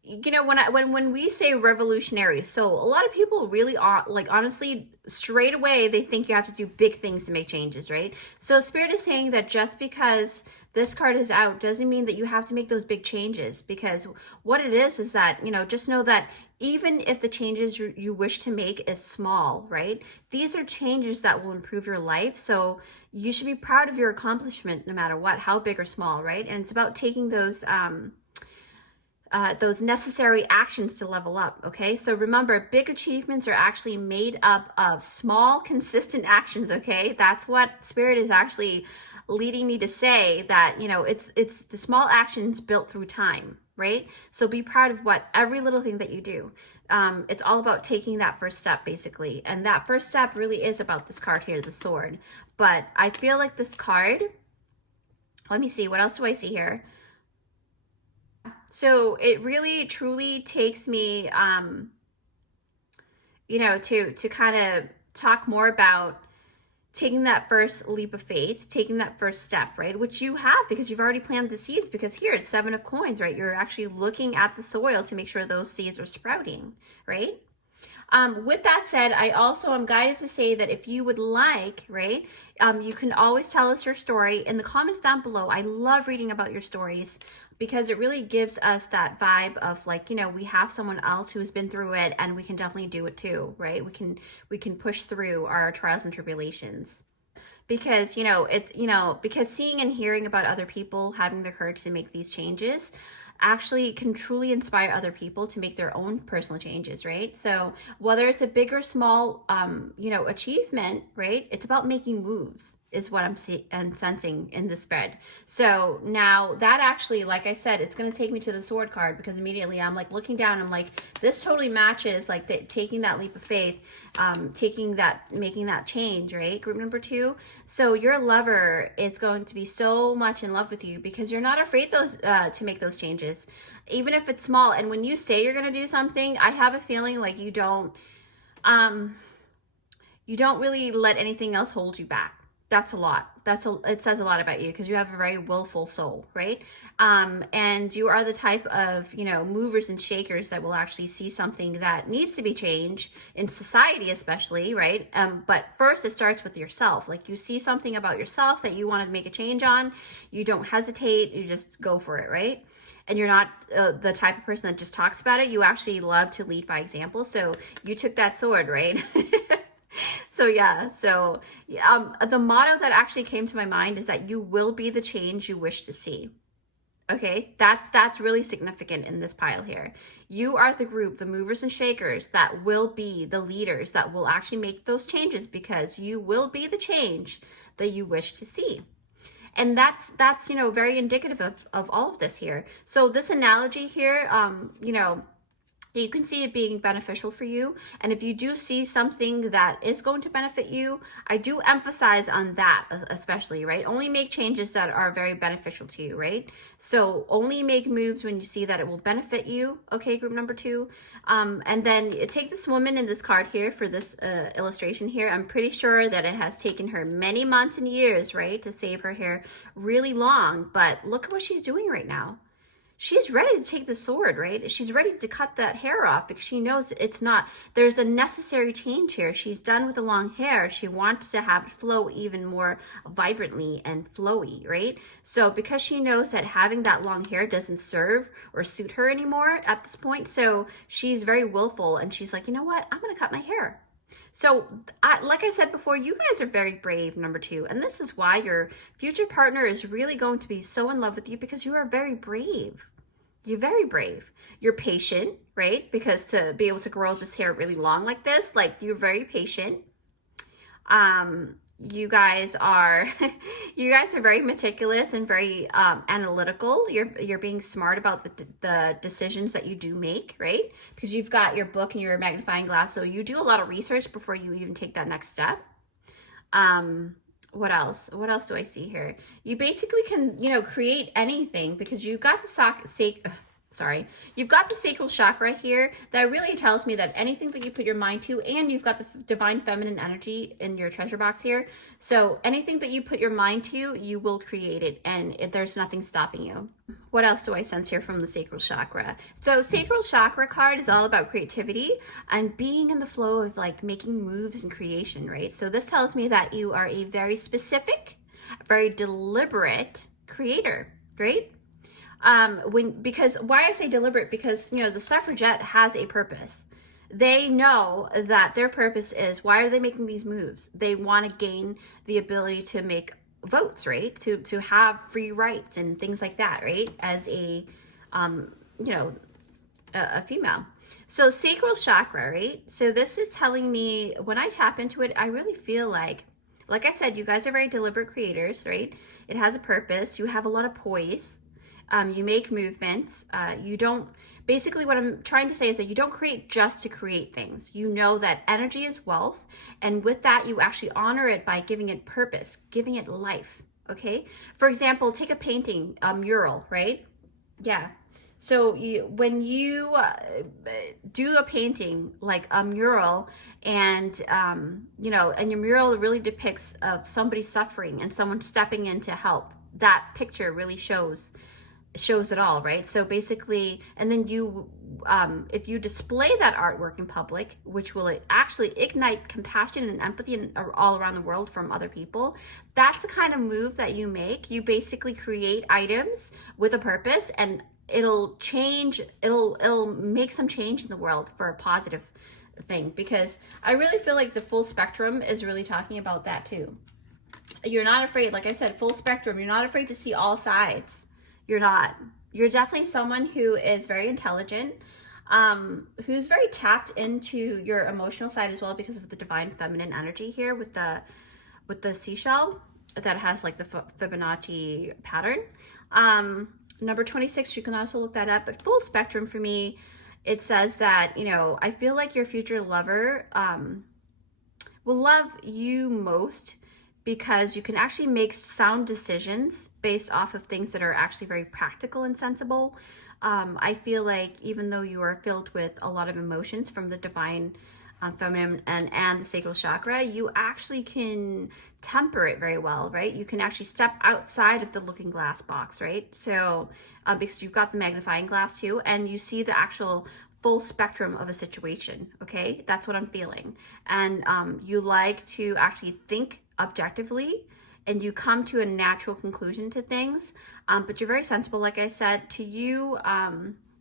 when we say revolutionary soul, a lot of people really are like, honestly, straight away they think you have to do big things to make changes, right? So Spirit is saying that just because this card is out doesn't mean that you have to make those big changes, because what it is that, just know that even if the changes you wish to make is small, right? These are changes that will improve your life. So you should be proud of your accomplishment no matter what, how big or small, right? And it's about taking those necessary actions to level up, okay? So remember, big achievements are actually made up of small, consistent actions, okay? That's what Spirit is actually leading me to say, that, it's the small actions built through time, right? So be proud of every little thing that you do. It's all about taking that first step, basically. And that first step really is about this card here, the sword. But I feel like this card, let me see, what else do I see here? So it really truly takes me, to kind of talk more about taking that first leap of faith, taking that first step, right? Which you have, because you've already planted the seeds, because here it's 7 of coins, right? You're actually looking at the soil to make sure those seeds are sprouting, right? With that said, I also am guided to say that if you would like, right, you can always tell us your story in the comments down below. I love reading about your stories, because it really gives us that vibe of like, we have someone else who's been through it, and we can definitely do it too, right? We can push through our trials and tribulations. Because because seeing and hearing about other people having the courage to make these changes actually can truly inspire other people to make their own personal changes, right? So whether it's a big or small achievement, right, it's about making moves, is what I'm sensing in the spread. So now that actually, like I said, it's going to take me to the sword card, because immediately I'm like looking down, I'm like, this totally matches like taking that leap of faith, making that change, right? Group number 2. So your lover is going to be so much in love with you, because you're not afraid to make those changes, even if it's small. And when you say you're going to do something, I have a feeling like you don't really let anything else hold you back. That's a lot. It says a lot about you because you have a very willful soul, right? And you are the type of, movers and shakers that will actually see something that needs to be changed in society, especially, right? But first, it starts with yourself. Like, you see something about yourself that you want to make a change on, you don't hesitate, you just go for it, right? And you're not the type of person that just talks about it. You actually love to lead by example. So you took that sword, right? So yeah, the motto that actually came to my mind is that you will be the change you wish to see. Okay, that's really significant in this pile here. You are the group, the movers and shakers, that will be the leaders that will actually make those changes, because you will be the change that you wish to see. And that's very indicative of all of this here. So this analogy here, you can see it being beneficial for you. And if you do see something that is going to benefit you, I do emphasize on that especially, right? Only make changes that are very beneficial to you, right? So only make moves when you see that it will benefit you. Okay, group number 2. And then take this woman in this card here for this illustration here. I'm pretty sure that it has taken her many months and years, right, to save her hair really long. But look at what she's doing right now. She's ready to take the sword, right? She's ready to cut that hair off because she knows there's a necessary change here. She's done with the long hair. She wants to have it flow even more vibrantly and flowy, right? So because she knows that having that long hair doesn't serve or suit her anymore at this point, so she's very willful, and she's like, you know what? I'm going to cut my hair. So like I said before, you guys are very brave, number 2. And this is why your future partner is really going to be so in love with you, because you are very brave. You're very brave. You're patient, right? Because to be able to grow this hair really long like this, like, you're very patient. You guys are very meticulous and very analytical. You're being smart about the decisions that you do make, right? Because you've got your book and your magnifying glass, so you do a lot of research before you even take that next step. What else do I see here? You basically can, create anything, because you've got you've got the sacral chakra here that really tells me that anything that you put your mind to, and you've got the divine feminine energy in your treasure box here. So anything that you put your mind to, you will create it, and there's nothing stopping you. What else do I sense here from the sacral chakra? So sacral chakra card is all about creativity and being in the flow of, like, making moves and creation, right? So this tells me that you are a very specific, very deliberate creator, right? Because why I say deliberate, because, the suffragette has a purpose. They know that their purpose is, why are they making these moves? They want to gain the ability to make votes, right? To have free rights and things like that, right? As a female. So sacral chakra, right? So this is telling me, when I tap into it, I really feel like I said, you guys are very deliberate creators, right? It has a purpose. You have a lot of poise. You make movements. You don't, basically what I'm trying to say is that you don't create just to create things. You know that energy is wealth. And with that, you actually honor it by giving it purpose, giving it life. Okay. For example, take a painting, a mural, right? Yeah. So when you do a painting like a mural, and and your mural really depicts of somebody suffering and someone stepping in to help, that picture really shows it all, right? So basically, and then you if you display that artwork in public, which will actually ignite compassion and empathy all around the world from other people, that's the kind of move that you make. You basically create items with a purpose, and it'll make some change in the world for a positive thing, because I really feel like the full spectrum is really talking about that too. You're not afraid, like I said, full spectrum. You're not afraid to see all sides. You're not. You're definitely someone who is very intelligent, who's very tapped into your emotional side as well, because of the divine feminine energy here with the seashell that has, like, the Fibonacci pattern. Number 26, you can also look that up. But full spectrum for me, it says that, I feel like your future lover will love you most, because you can actually make sound decisions based off of things that are actually very practical and sensible. I feel like even though you are filled with a lot of emotions from the divine feminine and the sacral chakra, you actually can temper it very well, right? You can actually step outside of the looking glass box, right? So because you've got the magnifying glass too, and you see the actual full spectrum of a situation. Okay, that's what I'm feeling. And you like to actually think objectively, and you come to a natural conclusion to things, but you're very sensible, like I said. To you,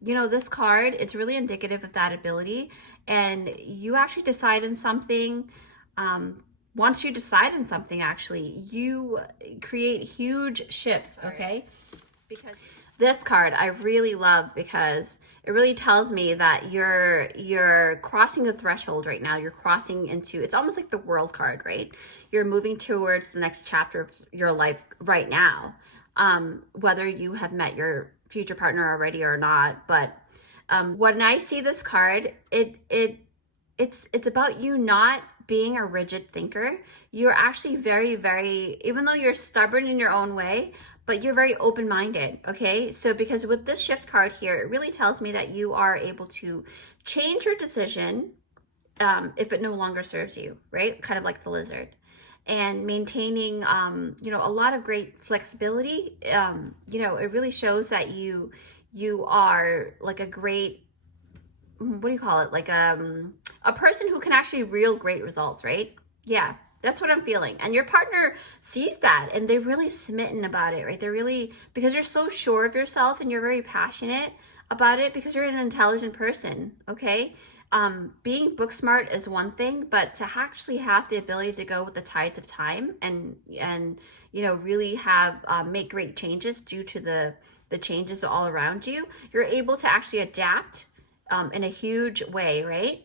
you know, this card, it's really indicative of that ability, and you actually decide on something. Once you decide on something, actually, you create huge shifts, okay? Because this card I really love, because it really tells me that you're crossing the threshold right now. You're crossing into, it's almost like the world card, right? You're moving towards the next chapter of your life right now. Whether you have met your future partner already or not, but when I see this card, it's about you not being a rigid thinker. You're actually very, even though you're stubborn in your own way, but you're very open-minded, okay? So because with this shift card here, it really tells me that you are able to change your decision if it no longer serves you, right? Kind of like the lizard. And maintaining, you know, a lot of great flexibility. You know, it really shows that you are like a great, what do you call it? Like a person who can actually real great results, right? Yeah, that's what I'm feeling. And your partner sees that, and they're really smitten about it, right? They're really, because you're so sure of yourself and you're very passionate about it, because you're an intelligent person, okay? Being book smart is one thing, but to actually have the ability to go with the tides of time and you know, really have make great changes due to the changes all around you, you're able to actually adapt in a huge way, right?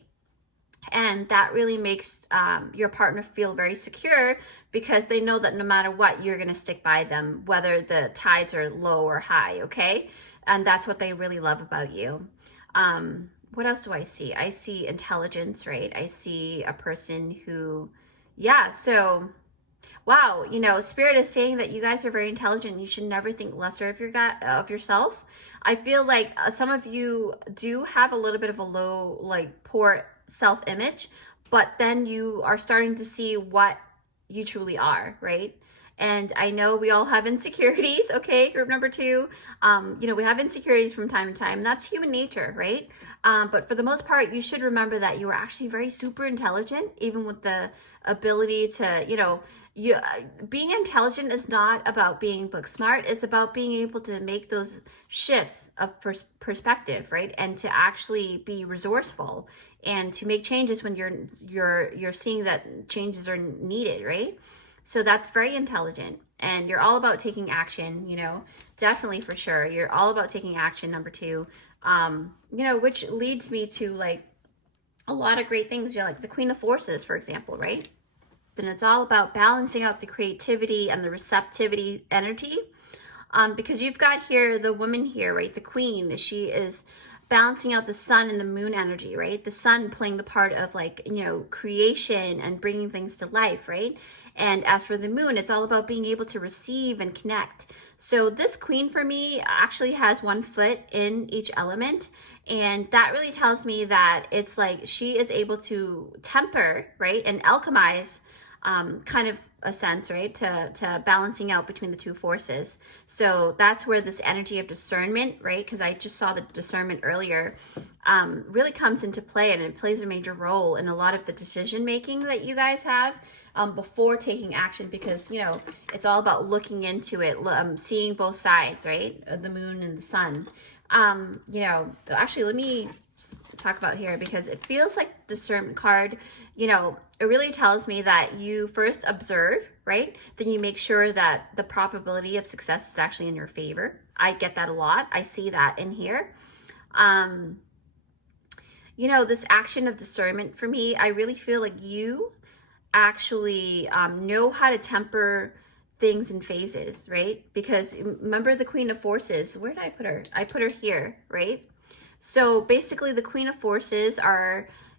And that really makes your partner feel very secure, because they know that no matter what, you're going to stick by them, whether the tides are low or high, okay? And that's what they really love about you. What else do I see? I see intelligence, right? I see a person who, yeah, so wow, you know, Spirit is saying that you guys are very intelligent. You should never think lesser of yourself. I feel like some of you do have a little bit of a low, like poor self-image, but then you are starting to see what you truly are, right? And I know we all have insecurities, okay? Group number 2. You know, we have insecurities from time to time. And that's human nature, right? But for the most part, you should remember that you are actually very super intelligent, even with the ability to, you know, being intelligent is not about being book smart. It's about being able to make those shifts of perspective, right? And to actually be resourceful and to make changes when you're seeing that changes are needed, right? So that's very intelligent, and you're all about taking action, you know, definitely, for sure. You're all about taking action, number 2, you know, which leads me to like a lot of great things. You're like the Queen of Forces, for example, right? And it's all about balancing out the creativity and the receptivity energy, because you've got here the woman here, right? The Queen, she is balancing out the sun and the moon energy, right? The sun playing the part of, like, you know, creation and bringing things to life, right? And as for the moon, it's all about being able to receive and connect. So this Queen for me actually has one foot in each element. And that really tells me that it's like she is able to temper, right? And alchemize, kind of a sense, right? To balancing out between the two forces. So that's where this energy of discernment, right? Because I just saw the discernment earlier, really comes into play, and it plays a major role in a lot of the decision making that you guys have before taking action, because, you know, it's all about looking into it, seeing both sides, right? The moon and the sun. You know, actually, let me talk about here, because it feels like discernment card, you know, it really tells me that you first observe, right? Then you make sure that the probability of success is actually in your favor. I get that a lot. I see that in here. You know, this action of discernment for me, I really feel like you actually know how to temper things in phases, right? Because remember the Queen of Forces, where did I put her? I put her here, right? So basically the Queen of Forces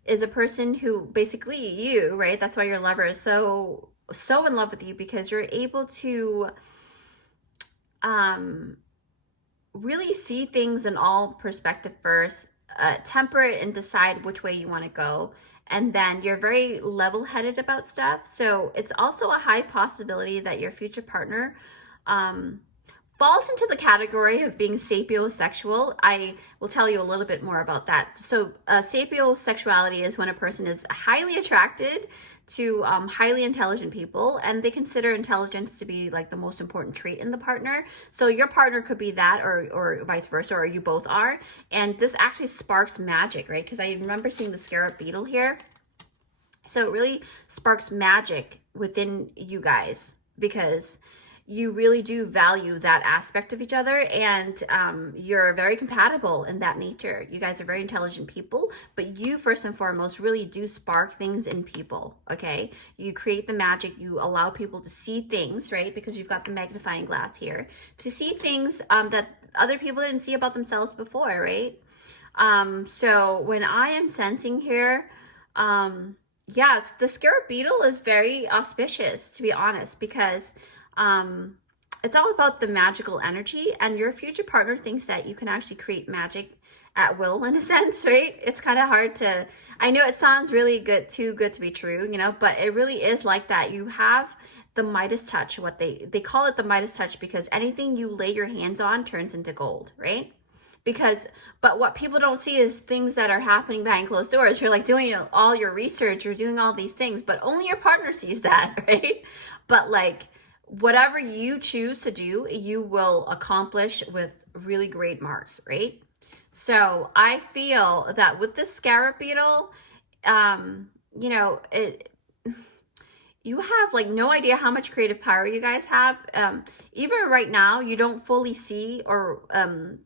is a person who, basically you, right? That's why your lover is so in love with you, because you're able to really see things in all perspective first, temper it and decide which way you want to go, and then you're very level-headed about stuff. So it's also a high possibility that your future partner falls into the category of being sapiosexual. I will tell you a little bit more about that. So sapiosexuality is when a person is highly attracted to highly intelligent people, and they consider intelligence to be like the most important trait in the partner. So your partner could be that, or vice versa, or you both are. And this actually sparks magic, right? Because I remember seeing the scarab beetle here. So it really sparks magic within you guys, because you really do value that aspect of each other, and you're very compatible in that nature. You guys are very intelligent people, but you first and foremost really do spark things in people, okay? You create the magic, you allow people to see things, right? Because you've got the magnifying glass here, to see things that other people didn't see about themselves before, right? So when I am sensing here, yeah, the scarab beetle is very auspicious, to be honest, because it's all about the magical energy, and your future partner thinks that you can actually create magic at will, in a sense, right? It's kind of hard to, I know it sounds really good, too good to be true, you know, but it really is like that. You have the Midas touch, what they call it the Midas touch, because anything you lay your hands on turns into gold, right? But what people don't see is things that are happening behind closed doors. You're like doing all your research, you're doing all these things, but only your partner sees that, right? But like, whatever you choose to do, you will accomplish with really great marks, right? So I feel that with the scarab beetle, you know, you have like no idea how much creative power you guys have. Even right now, you don't fully see or,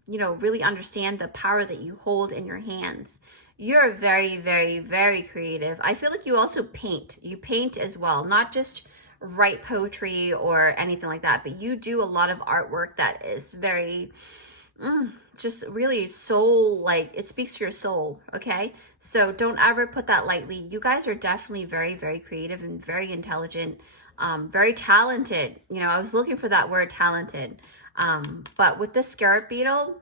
you know, really understand the power that you hold in your hands. You're very, very, very creative. I feel like you also paint. You paint as well, not just write poetry or anything like that, but you do a lot of artwork that is very just really soul, like it speaks to your soul, okay? So don't ever put that lightly. You guys are definitely very, very creative and very intelligent, very talented. You know, I was looking for that word, talented. But with the scarab beetle,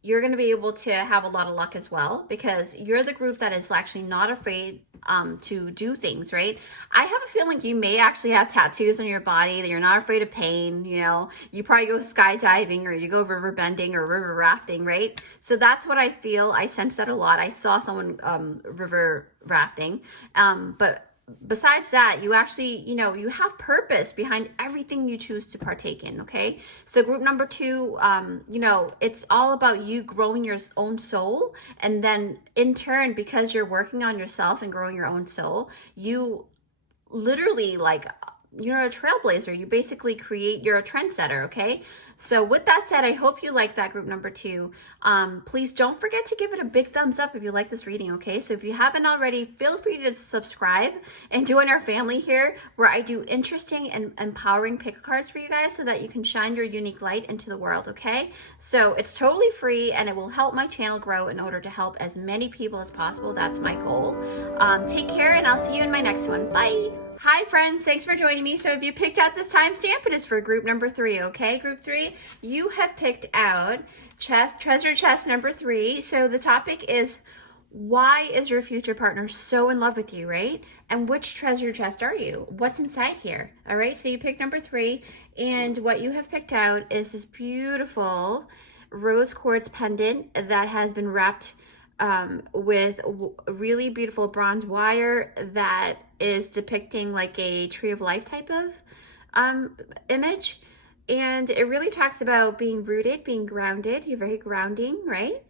you're going to be able to have a lot of luck as well, because you're the group that is actually not afraid to do things, right? I have a feeling you may actually have tattoos on your body, that you're not afraid of pain, you know, you probably go skydiving or you go river bending or river rafting, right? So that's what I feel. I sense that a lot. I saw someone river rafting, but besides that, you actually, you know, you have purpose behind everything you choose to partake in, okay? So group number 2, you know, it's all about you growing your own soul, and then in turn, because you're working on yourself and growing your own soul, you literally, like, you're a trailblazer. You basically you're a trendsetter, okay? So with that said, I hope you like that group number 2. Please don't forget to give it a big thumbs up if you like this reading, okay? So if you haven't already, feel free to subscribe and join our family here, where I do interesting and empowering pick cards for you guys so that you can shine your unique light into the world, okay? So it's totally free, and it will help my channel grow in order to help as many people as possible. That's my goal. Take care, and I'll see you in my next one. Bye. Hi friends, thanks for joining me. So if you picked out this timestamp, it is for group number 3, okay? Group 3, you have picked out treasure chest number 3. So the topic is, why is your future partner so in love with you, right? And which treasure chest are you? What's inside here? All right, so you picked number 3, and what you have picked out is this beautiful rose quartz pendant that has been wrapped with really beautiful bronze wire that is depicting like a tree of life type of image. And it really talks about being rooted, being grounded. You're very grounding, right?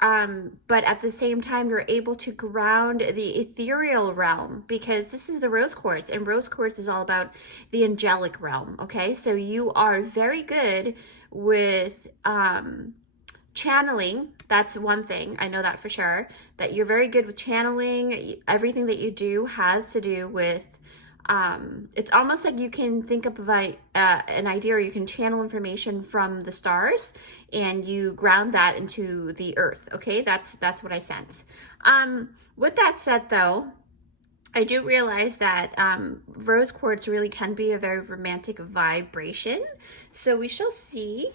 But at the same time, you're able to ground the ethereal realm, because this is the rose quartz, and rose quartz is all about the angelic realm, okay? So you are very good with channeling. That's one thing, I know that for sure, that you're very good with channeling. Everything that you do has to do with, it's almost like you can think of an idea, or you can channel information from the stars and you ground that into the earth, okay? That's what I sense. With that said though, I do realize that rose quartz really can be a very romantic vibration. So we shall see.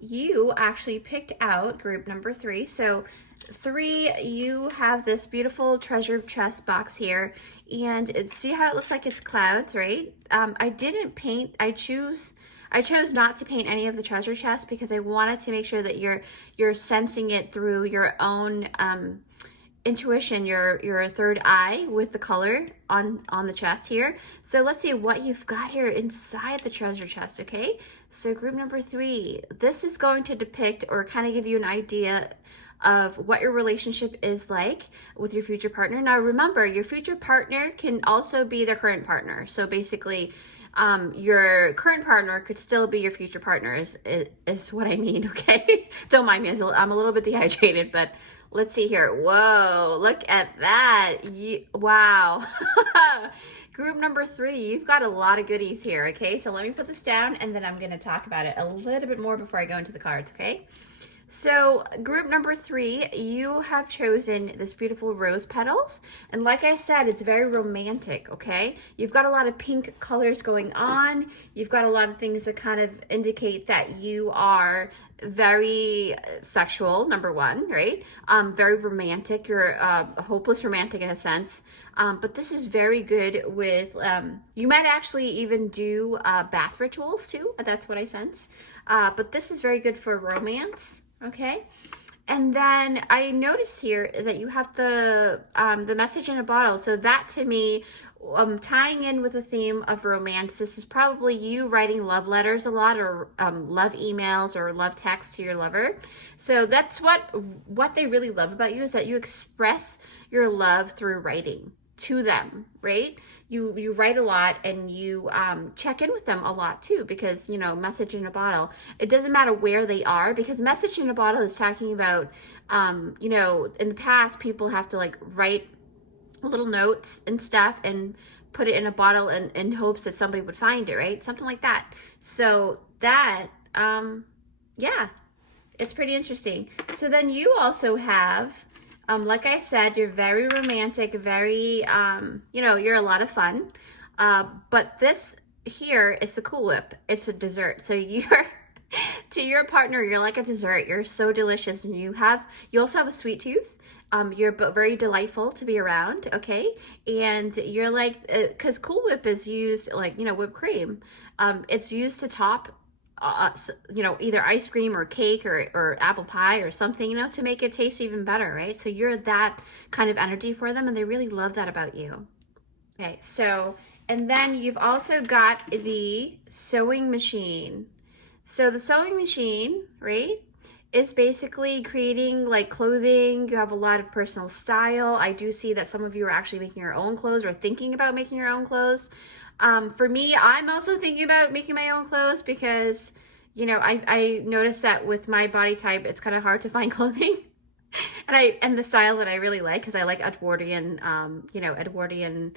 You actually picked out group number 3. So 3, you have this beautiful treasure chest box here, and see how it looks like it's clouds, right? I didn't paint. I chose not to paint any of the treasure chests because I wanted to make sure that you're sensing it through your own intuition, your third eye with the color on the chest here. So let's see what you've got here inside the treasure chest. Okay, so group number 3, this is going to depict or kind of give you an idea of what your relationship is like with your future partner. Now remember, your future partner can also be the current partner. So basically, your current partner could still be your future partner is what I mean, okay? Don't mind me, I'm a little bit dehydrated, but let's see here. Whoa, look at that. Wow. Group number 3, you've got a lot of goodies here, okay? So let me put this down and then I'm gonna talk about it a little bit more before I go into the cards, okay? So group number 3, you have chosen this beautiful rose petals. And like I said, it's very romantic, okay? You've got a lot of pink colors going on. You've got a lot of things that kind of indicate that you are very sexual, number 1, right? Very romantic. You're a hopeless romantic in a sense. But this is very good with, you might actually even do bath rituals too. That's what I sense. But this is very good for romance. Okay, and then I noticed here that you have the message in a bottle. So that to me, tying in with the theme of romance, this is probably you writing love letters a lot, or love emails or love texts to your lover. So that's what they really love about you, is that you express your love through writing to them, right? You write a lot, and you check in with them a lot too, because, you know, message in a bottle, it doesn't matter where they are, because message in a bottle is talking about, you know, in the past, people have to like write little notes and stuff and put it in a bottle in hopes that somebody would find it, right? Something like that. So that, yeah, it's pretty interesting. So then you also have, like I said, you're very romantic, very, you know, you're a lot of fun. But this here is the Cool Whip. It's a dessert. So you're, to your partner, you're like a dessert. You're so delicious. And you also have a sweet tooth. You're very delightful to be around, okay? And you're like, because Cool Whip is used like, you know, whipped cream. It's used to top you know, either ice cream or cake or apple pie or something, you know, to make it taste even better, right? So you're that kind of energy for them, and they really love that about you. Okay, so, and then you've also got the sewing machine. So the sewing machine, right, is basically creating like clothing. You have a lot of personal style. I do see that some of you are actually making your own clothes or thinking about making your own clothes. For me, I'm also thinking about making my own clothes because, you know, I noticed that with my body type, it's kind of hard to find clothing. and the style that I really like, because I like Edwardian, you know, Edwardian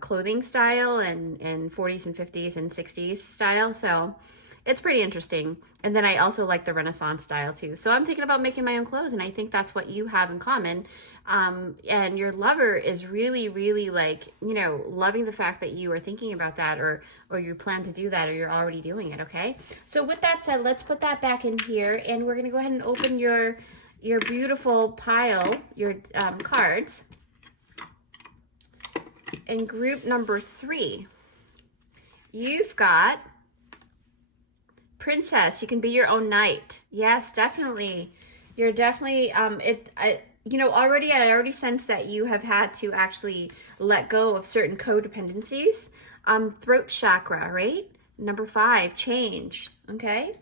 clothing style and 40s and 50s and 60s style. So it's pretty interesting. And then I also like the Renaissance style too. So I'm thinking about making my own clothes, and I think that's what you have in common. And your lover is really, really like, you know, loving the fact that you are thinking about that, or you plan to do that, or you're already doing it, okay? So with that said, let's put that back in here, and we're gonna go ahead and open your beautiful pile, your cards. And group number 3, you've got Princess. You can be your own knight. Yes, definitely. You're definitely, you know, I already sense that you have had to actually let go of certain codependencies. Throat chakra, right? Number 5, change, okay?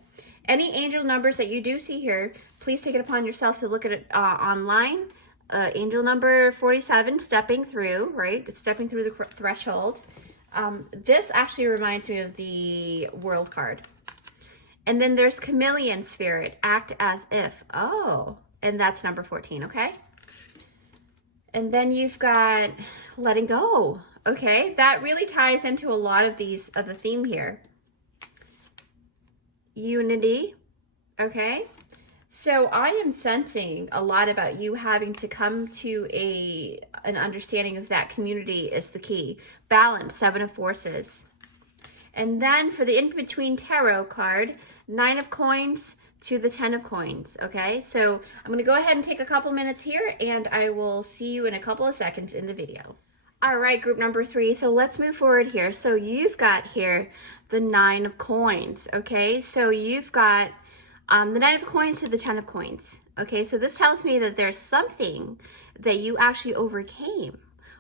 Any angel numbers that you do see here, please take it upon yourself to look at it online. Angel number 47, stepping through, right? Stepping through the threshold. This actually reminds me of the World card. And then there's chameleon spirit, act as if. Oh, and that's number 14, okay? And then you've got letting go, okay? That really ties into a lot of the theme here. Unity, okay? So I am sensing a lot about you having to come to an understanding of that community is the key. Balance, 7 of forces. And then for the in-between tarot card, 9 of coins, to the 10 of coins, okay? So I'm gonna go ahead and take a couple minutes here, and I will see you in a couple of seconds in the video. All right, group number 3, so let's move forward here. So you've got here the 9 of coins, okay? So you've got the 9 of coins to the 10 of coins, okay? So this tells me that there's something that you actually overcame,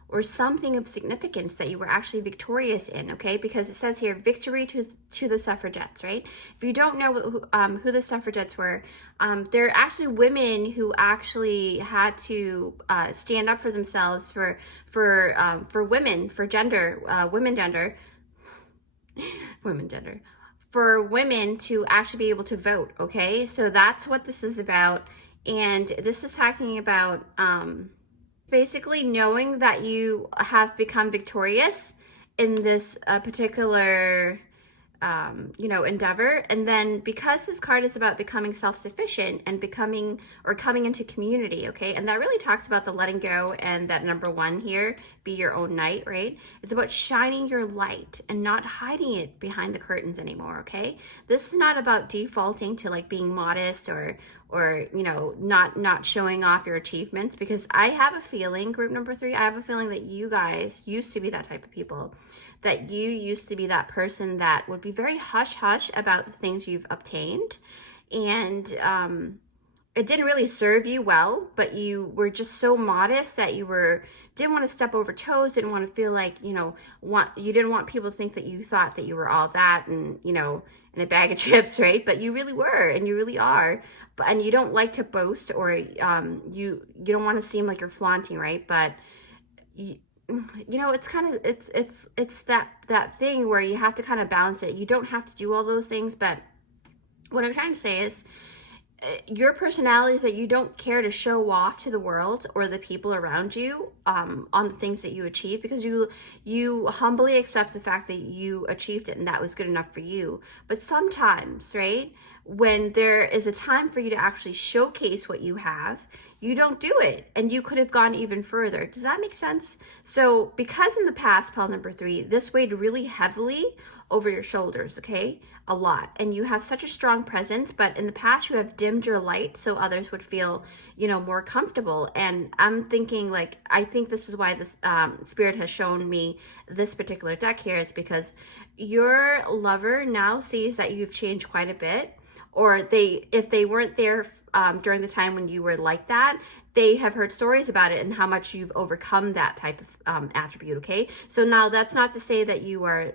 or something of significance that you were actually victorious in, okay? Because it says here, victory to the suffragettes, right? If you don't know who the suffragettes were, they're actually women who actually had to stand up for themselves, for women, for gender, women gender, for women to actually be able to vote, okay? So that's what this is about. And this is talking about basically knowing that you have become victorious in this particular endeavor. And then because this card is about becoming self-sufficient and becoming, or coming into community, okay? And that really talks about the letting go, and that number 1 here, be your own knight, right? It's about shining your light and not hiding it behind the curtains anymore, okay? This is not about defaulting to like being modest or not showing off your achievements, because I have a feeling, group number 3, I have a feeling that you guys used to be that type of people, that you used to be that person that would be very hush-hush about the things you've obtained, and it didn't really serve you well, but you were just so modest that you didn't want to step over toes, didn't want to feel like, you didn't want people to think that you thought that you were all that and, in a bag of chips, right? But you really were, and you really are. And you don't like to boast, or you don't want to seem like you're flaunting, right? But it's kind of, it's that thing where you have to kind of balance it. You don't have to do all those things, but what I'm trying to say is, your personality is that you don't care to show off to the world or the people around you on the things that you achieve, because you humbly accept the fact that you achieved it and that was good enough for you. But sometimes, right, when there is a time for you to actually showcase what you have, you don't do it, and you could have gone even further. Does that make sense? So because in the past, pile number 3, this weighed really heavily over your shoulders, okay? A lot. And you have such a strong presence, but in the past you have dimmed your light so others would feel, more comfortable. And I'm thinking, like, I think this is why this Spirit has shown me this particular deck here, is because your lover now sees that you've changed quite a bit, or if they weren't there during the time when you were like that, they have heard stories about it and how much you've overcome that type of attribute, okay? So now that's not to say that you are,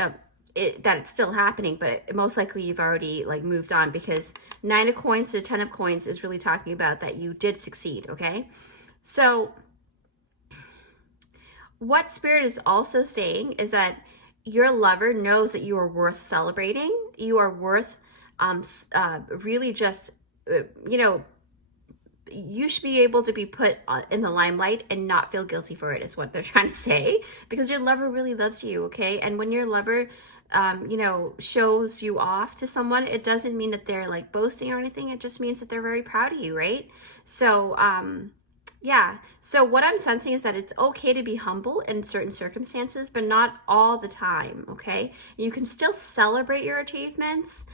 that it's still happening, but most likely you've already like moved on, because 9 of coins to 10 of coins is really talking about that you did succeed, okay? So what Spirit is also saying is that your lover knows that you are worth celebrating. You are worth really just, you should be able to be put in the limelight and not feel guilty for it, is what they're trying to say, because your lover really loves you, okay? And when your lover, shows you off to someone, it doesn't mean that they're like boasting or anything. It just means that they're very proud of you, right? So, yeah. So what I'm sensing is that it's okay to be humble in certain circumstances, but not all the time, okay? You can still celebrate your achievements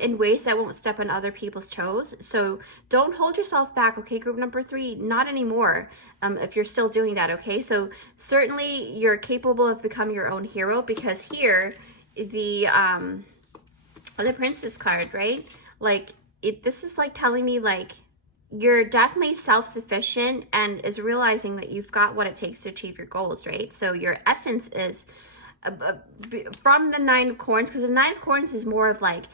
in ways that won't step on other people's toes. So don't hold yourself back, okay? Group number 3, not anymore, if you're still doing that, okay? So certainly you're capable of becoming your own hero, because here, the Princess card, right? Like, this is like telling me, like, you're definitely self-sufficient and is realizing that you've got what it takes to achieve your goals, right? So your essence is from the 9 of coins, because the 9 of coins is more of like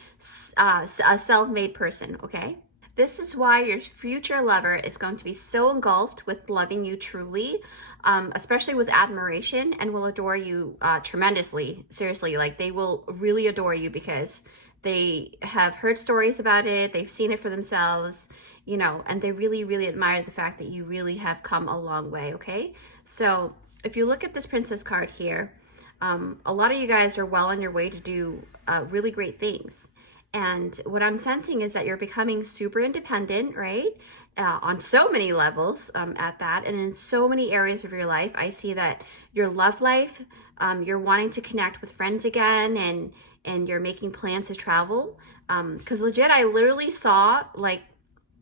a self-made person, okay? This is why your future lover is going to be so engulfed with loving you truly, especially with admiration, and will adore you tremendously. Seriously, like, they will really adore you because they have heard stories about it, they've seen it for themselves, and they really, really admire the fact that you really have come a long way, okay? So if you look at this Princess card here, a lot of you guys are well on your way to do really great things. And what I'm sensing is that you're becoming super independent, right? On so many levels at that, and in so many areas of your life. I see that your love life, you're wanting to connect with friends again, and you're making plans to travel. Because legit, I literally saw like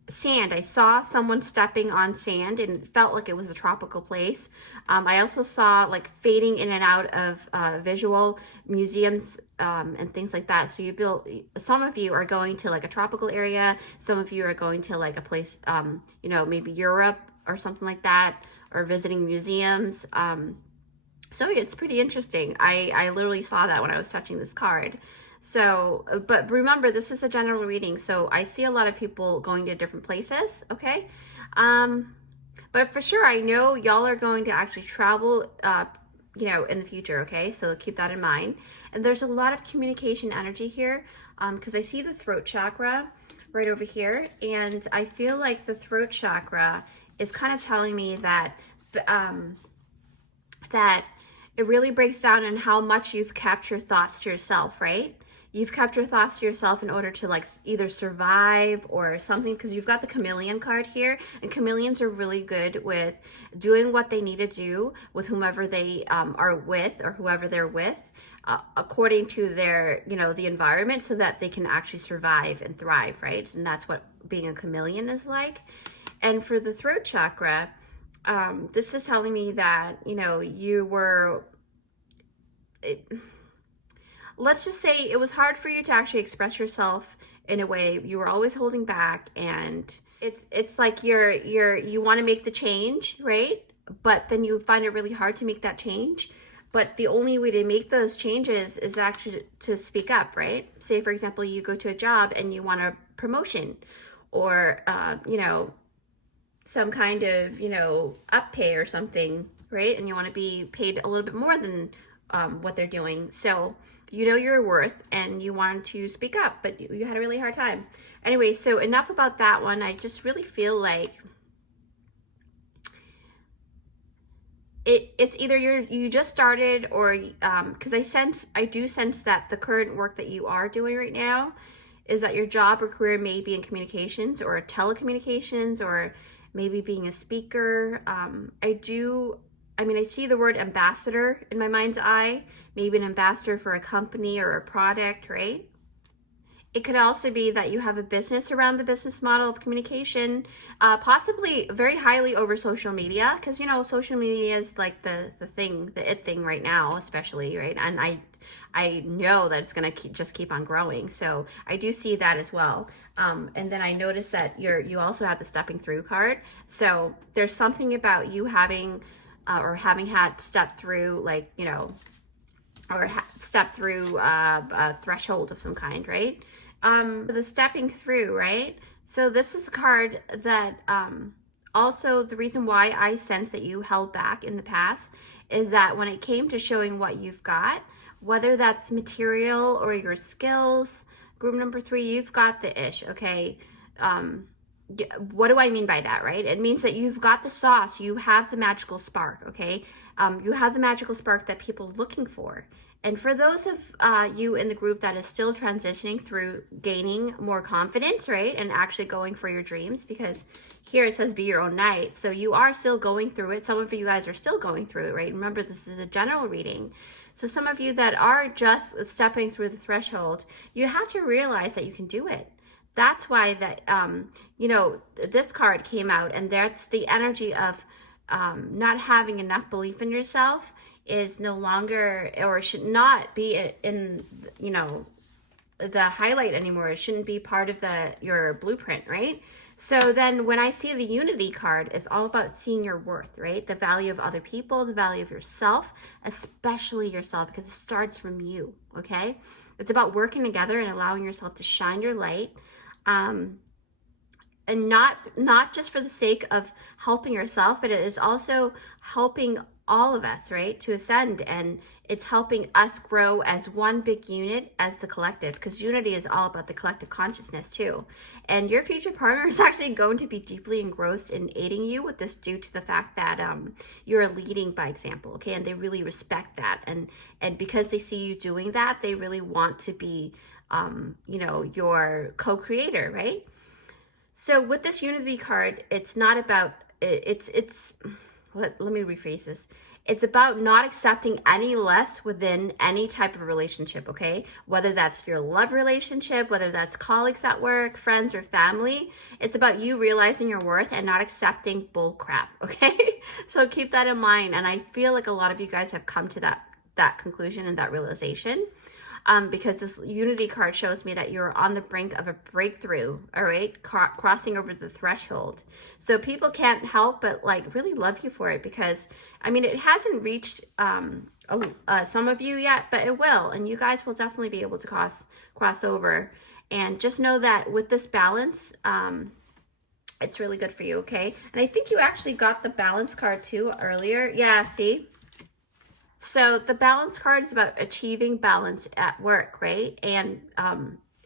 sand. I saw someone stepping on sand and it felt like it was a tropical place. I also saw like fading in and out of visual museums and things like that. So some of you are going to like a tropical area. Some of you are going to like a place, maybe Europe or something like that, or visiting museums. So it's pretty interesting. I literally saw that when I was touching this card. So, but remember, this is a general reading. So I see a lot of people going to different places, okay? But for sure, I know y'all are going to actually travel, in the future, okay? So keep that in mind. And there's a lot of communication energy here, because I see the throat chakra right over here. And I feel like the throat chakra is kind of telling me that, that it really breaks down on how much you've kept your thoughts to yourself, right? You've kept your thoughts to yourself in order to like either survive or something, because you've got the chameleon card here, and chameleons are really good with doing what they need to do with whomever they are with, or whoever they're with, according to their, the environment, so that they can actually survive and thrive, right? And that's what being a chameleon is like. And for the throat chakra, this is telling me that, you were... let's just say it was hard for you to actually express yourself in a way. You were always holding back, and it's like you want to make the change, right? But then you find it really hard to make that change. But the only way to make those changes is actually to speak up, right? Say, for example, you go to a job and you want a promotion, or, some kind of, up pay or something, right? And you want to be paid a little bit more than what they're doing. So you know your worth and you wanted to speak up, but you had a really hard time. Anyway, so enough about that one. I just really feel like it's either you just started, or because I do sense that the current work that you are doing right now is that your job or career may be in communications or telecommunications, or maybe being a speaker. I see the word ambassador in my mind's eye, maybe an ambassador for a company or a product, right? It could also be that you have a business around the business model of communication, possibly very highly over social media, because, social media is like the it thing right now, especially, right? And I know that it's going to just keep on growing. So I do see that as well. And then I noticed that you also have the stepping through card. So there's something about you having or having had step through, like, step through a threshold of some kind, right? The stepping through, right? So this is a card that also the reason why I sense that you held back in the past is that when it came to showing what you've got, whether that's material or your skills, group number 3, you've got the ish, okay? What do I mean by that, right? It means that you've got the sauce, you have the magical spark, okay? You have the magical spark that people are looking for. And for those of you in the group that is still transitioning through gaining more confidence, right? And actually going for your dreams, because here it says be your own knight. So you are still going through it. Some of you guys are still going through it, right? Remember, this is a general reading. So some of you that are just stepping through the threshold, you have to realize that you can do it. That's why that, this card came out, and that's the energy of not having enough belief in yourself is no longer, or should not be in, the highlight anymore. It shouldn't be part of your blueprint, right? So then when I see the unity card, it's all about seeing your worth, right? The value of other people, the value of yourself, especially yourself, because it starts from you, okay? It's about working together and allowing yourself to shine your light. And not just for the sake of helping yourself, but it is also helping all of us, right, to ascend, and it's helping us grow as one big unit, as the collective, because unity is all about the collective consciousness too. And your future partner is actually going to be deeply engrossed in aiding you with this, due to the fact that you're leading by example, okay, and they really respect that, and because they see you doing that, they really want to be you know, your co-creator, right? So with this unity card, it's not about let me rephrase this. It's about not accepting any less within any type of relationship, okay? Whether that's your love relationship, whether that's colleagues at work, friends, or family. It's about you realizing your worth and not accepting bull crap, okay? So keep that in mind. And I feel like a lot of you guys have come to that conclusion and that realization. Because this unity card shows me that you're on the brink of a breakthrough, all right, crossing over the threshold. So people can't help but like really love you for it, because I mean, it hasn't reached some of you yet, but it will, and you guys will definitely be able to cross over. And just know that with this balance, it's really good for you, okay? And I think you actually got the balance card too earlier. Yeah, see? So the balance card is about achieving balance at work, right? And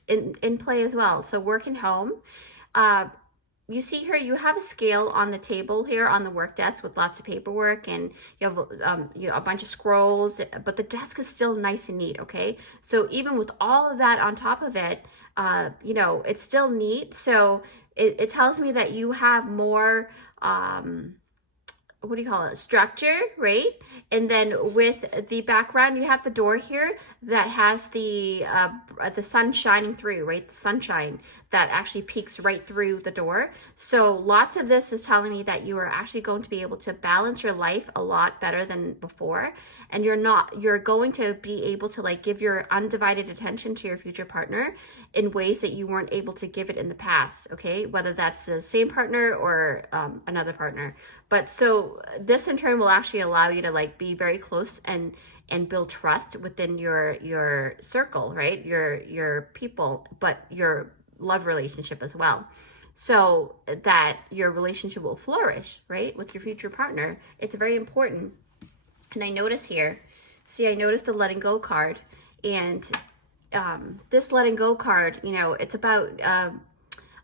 in play as well. So work and home. You see here, you have a scale on the table here on the work desk with lots of paperwork, and you have you know, a bunch of scrolls, but the desk is still nice and neat, okay? So even with all of that on top of it, you know, it's still neat. So it tells me that you have more what do you call it, structure, right? And then with the background, you have the door here that has the sun shining through, right? The sunshine that actually peeks right through the door. So lots of this is telling me that you are actually going to be able to balance your life a lot better than before. And you're going to be able to like give your undivided attention to your future partner in ways that you weren't able to give it in the past, okay? Whether that's the same partner or another partner. But so this in turn will actually allow you to like be very close and build trust within your circle, right? Your people, but your love relationship as well. So that your relationship will flourish, right? With your future partner. It's very important. And I notice here, see, I noticed the letting go card, and this letting go card, you know, it's about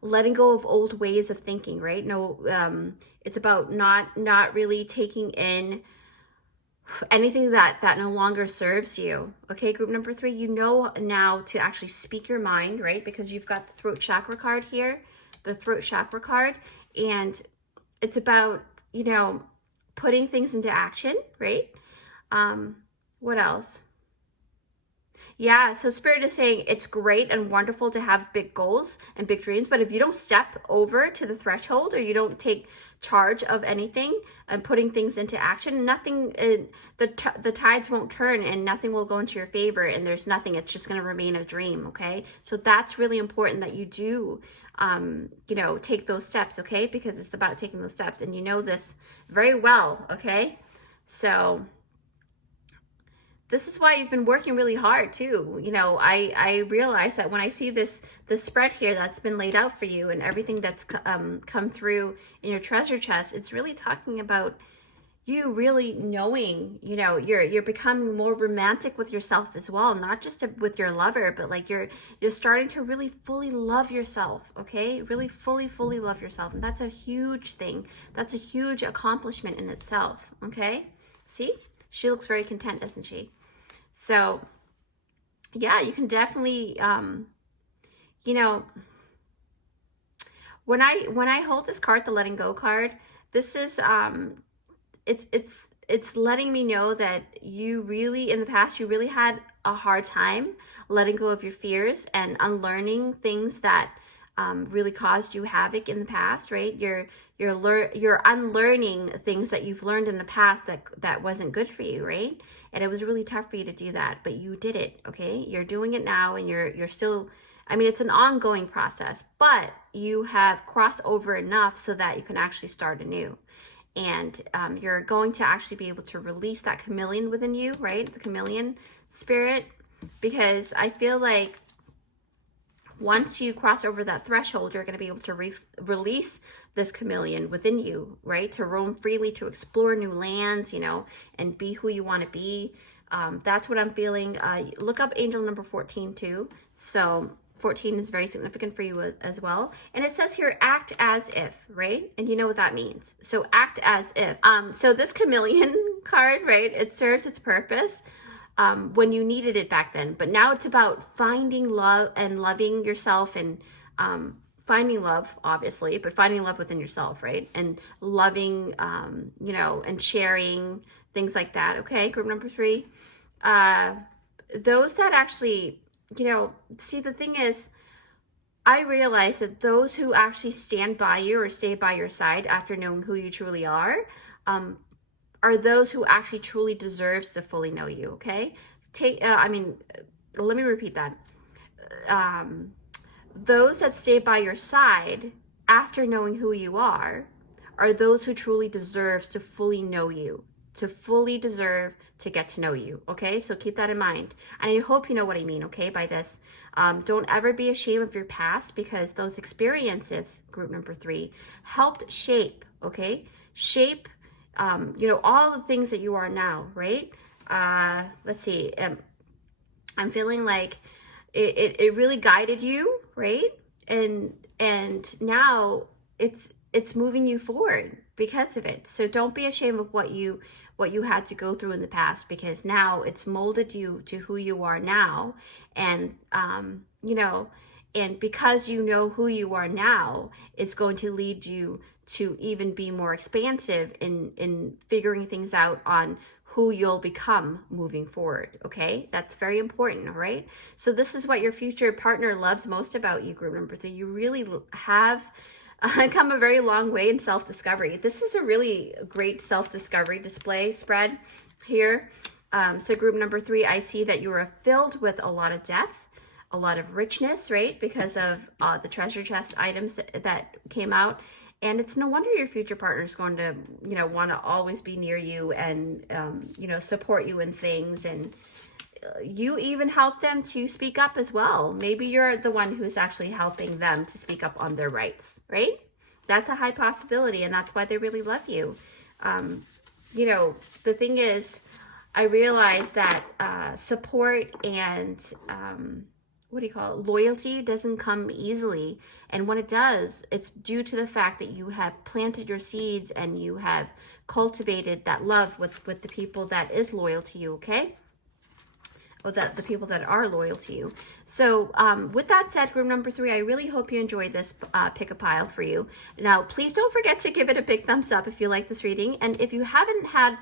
letting go of old ways of thinking, right? No, it's about not really taking in anything that no longer serves you. Okay, group number 3, you know now to actually speak your mind, right? Because you've got the throat chakra card here, the throat chakra card, and it's about, you know, putting things into action, right? What else? Yeah, so Spirit is saying it's great and wonderful to have big goals and big dreams, but if you don't step over to the threshold, or you don't take charge of anything and putting things into action, nothing, the tides won't turn and nothing will go into your favor, and there's nothing, it's just going to remain a dream, okay? So that's really important that you do, you know, take those steps, okay? Because it's about taking those steps, and you know this very well, okay? So this is why you've been working really hard too. You know, I realize that when I see this spread here that's been laid out for you, and everything that's come through in your treasure chest, it's really talking about you really knowing, you know, you're becoming more romantic with yourself as well, not just with your lover, but like you're starting to really fully love yourself, okay? Really fully love yourself, and that's a huge thing. That's a huge accomplishment in itself, okay? See? She looks very content, doesn't she? So, yeah, you can definitely, you know, when I hold this card, the letting go card, this is, it's letting me know that you really, in the past, you really had a hard time letting go of your fears and unlearning things that really caused you havoc in the past, right? You're unlearning things that you've learned in the past that wasn't good for you, right? And it was really tough for you to do that, but you did it, okay? You're doing it now, and you're still, I mean, it's an ongoing process, but you have crossed over enough so that you can actually start anew. And you're going to actually be able to release that chameleon within you, right? The chameleon spirit, because I feel like once you cross over that threshold, you're going to be able to release this chameleon within you, right? To roam freely, to explore new lands, you know, and be who you want to be. That's what I'm feeling. Look up angel number 14 too. So 14 is very significant for you as well. And it says here, act as if, right? And you know what that means. So act as if. So this chameleon card, right? It serves its purpose when you needed it back then. But now it's about finding love and loving yourself, and finding love, obviously, but finding love within yourself, right? And loving, you know, and sharing, things like that. Okay, group number 3. Those that actually, you know, see, the thing is, I realize that those who actually stand by you or stay by your side after knowing who you truly are those who actually truly deserves to fully know you. Okay, let me repeat that. Those that stay by your side after knowing who you are those who truly deserves to fully know you, to fully deserve to get to know you. Okay, so keep that in mind, and I hope you know what I mean, okay, by this. Don't ever be ashamed of your past, because those experiences, group number 3, helped shape, okay, you know, all the things that you are now, right? Let's see, I'm feeling like it really guided you, right? And now it's moving you forward because of it. So don't be ashamed of what you had to go through in the past, because now it's molded you to who you are now. And you know, and because you know who you are now, it's going to lead you to even be more expansive in figuring things out on who you'll become moving forward. Okay, that's very important. All right, so this is what your future partner loves most about you, group number 3. You really have come a very long way in self-discovery. This is a really great self-discovery display spread here. So group number 3, I see that you are filled with a lot of depth, a lot of richness, right? Because of the treasure chest items that came out. And it's no wonder your future partner is going to, you know, want to always be near you and, you know, support you in things. And you even help them to speak up as well. Maybe you're the one who's actually helping them to speak up on their rights, right? That's a high possibility, and that's why they really love you. You know, the thing is, I realize that support and loyalty doesn't come easily. And when it does, it's due to the fact that you have planted your seeds and you have cultivated that love with the people that is loyal to you, okay? Or that the people that are loyal to you. So with that said, group number 3, I really hope you enjoyed this pick a pile for you. Now, please don't forget to give it a big thumbs up if you like this reading. And if you haven't had,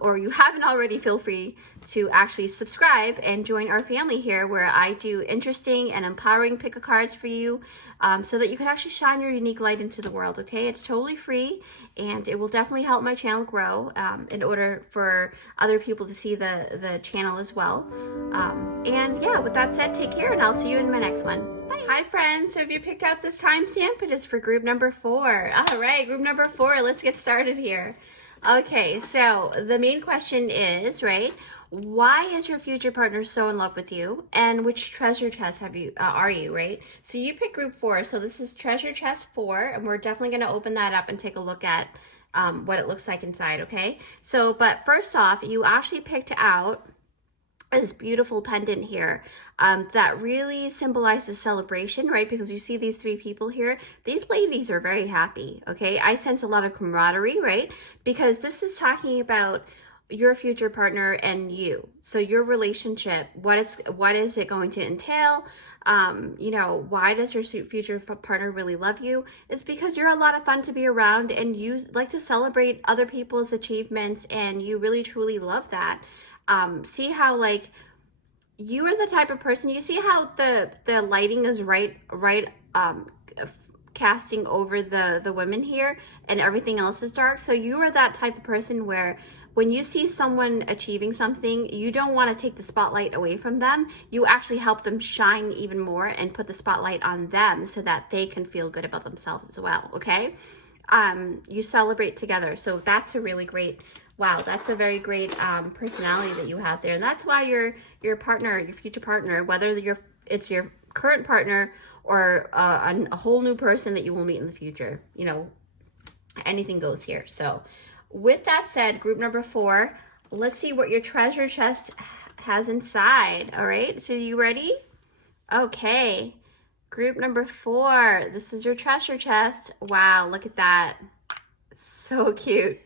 or you haven't already, feel free to actually subscribe and join our family here, where I do interesting and empowering pick a cards for you, so that you can actually shine your unique light into the world, okay? It's totally free, and it will definitely help my channel grow in order for other people to see the channel as well. And yeah, with that said, take care, and I'll see you in my next one. Bye. Hi friends, so if you picked out this timestamp, it is for group number 4. All right, group number 4, let's get started here. Okay, so the main question is, right, why is your future partner so in love with you, and which treasure chest are you, right? So you pick group 4, so this is treasure chest 4, and we're definitely going to open that up and take a look at what it looks like inside, okay? So, but first off, you actually picked out this beautiful pendant here that really symbolizes celebration, right? Because you see these 3 people here. These ladies are very happy, okay? I sense a lot of camaraderie, right? Because this is talking about your future partner and you. So your relationship, what is it going to entail? You know, why does your future partner really love you? It's because you're a lot of fun to be around, and you like to celebrate other people's achievements, and you really truly love that. See how, like, you are the type of person, you see how the lighting is right casting over the women here, and everything else is dark. So you are that type of person where when you see someone achieving something, you don't want to take the spotlight away from them. You actually help them shine even more and put the spotlight on them so that they can feel good about themselves as well, okay? You celebrate together. So that's a really great, wow, that's a very great personality that you have there. And that's why your partner, your future partner, whether it's your current partner or a whole new person that you will meet in the future. You know, anything goes here. So with that said, group number 4, let's see what your treasure chest has inside. All right, so you ready? Okay, group number 4, this is your treasure chest. Wow, look at that. So cute.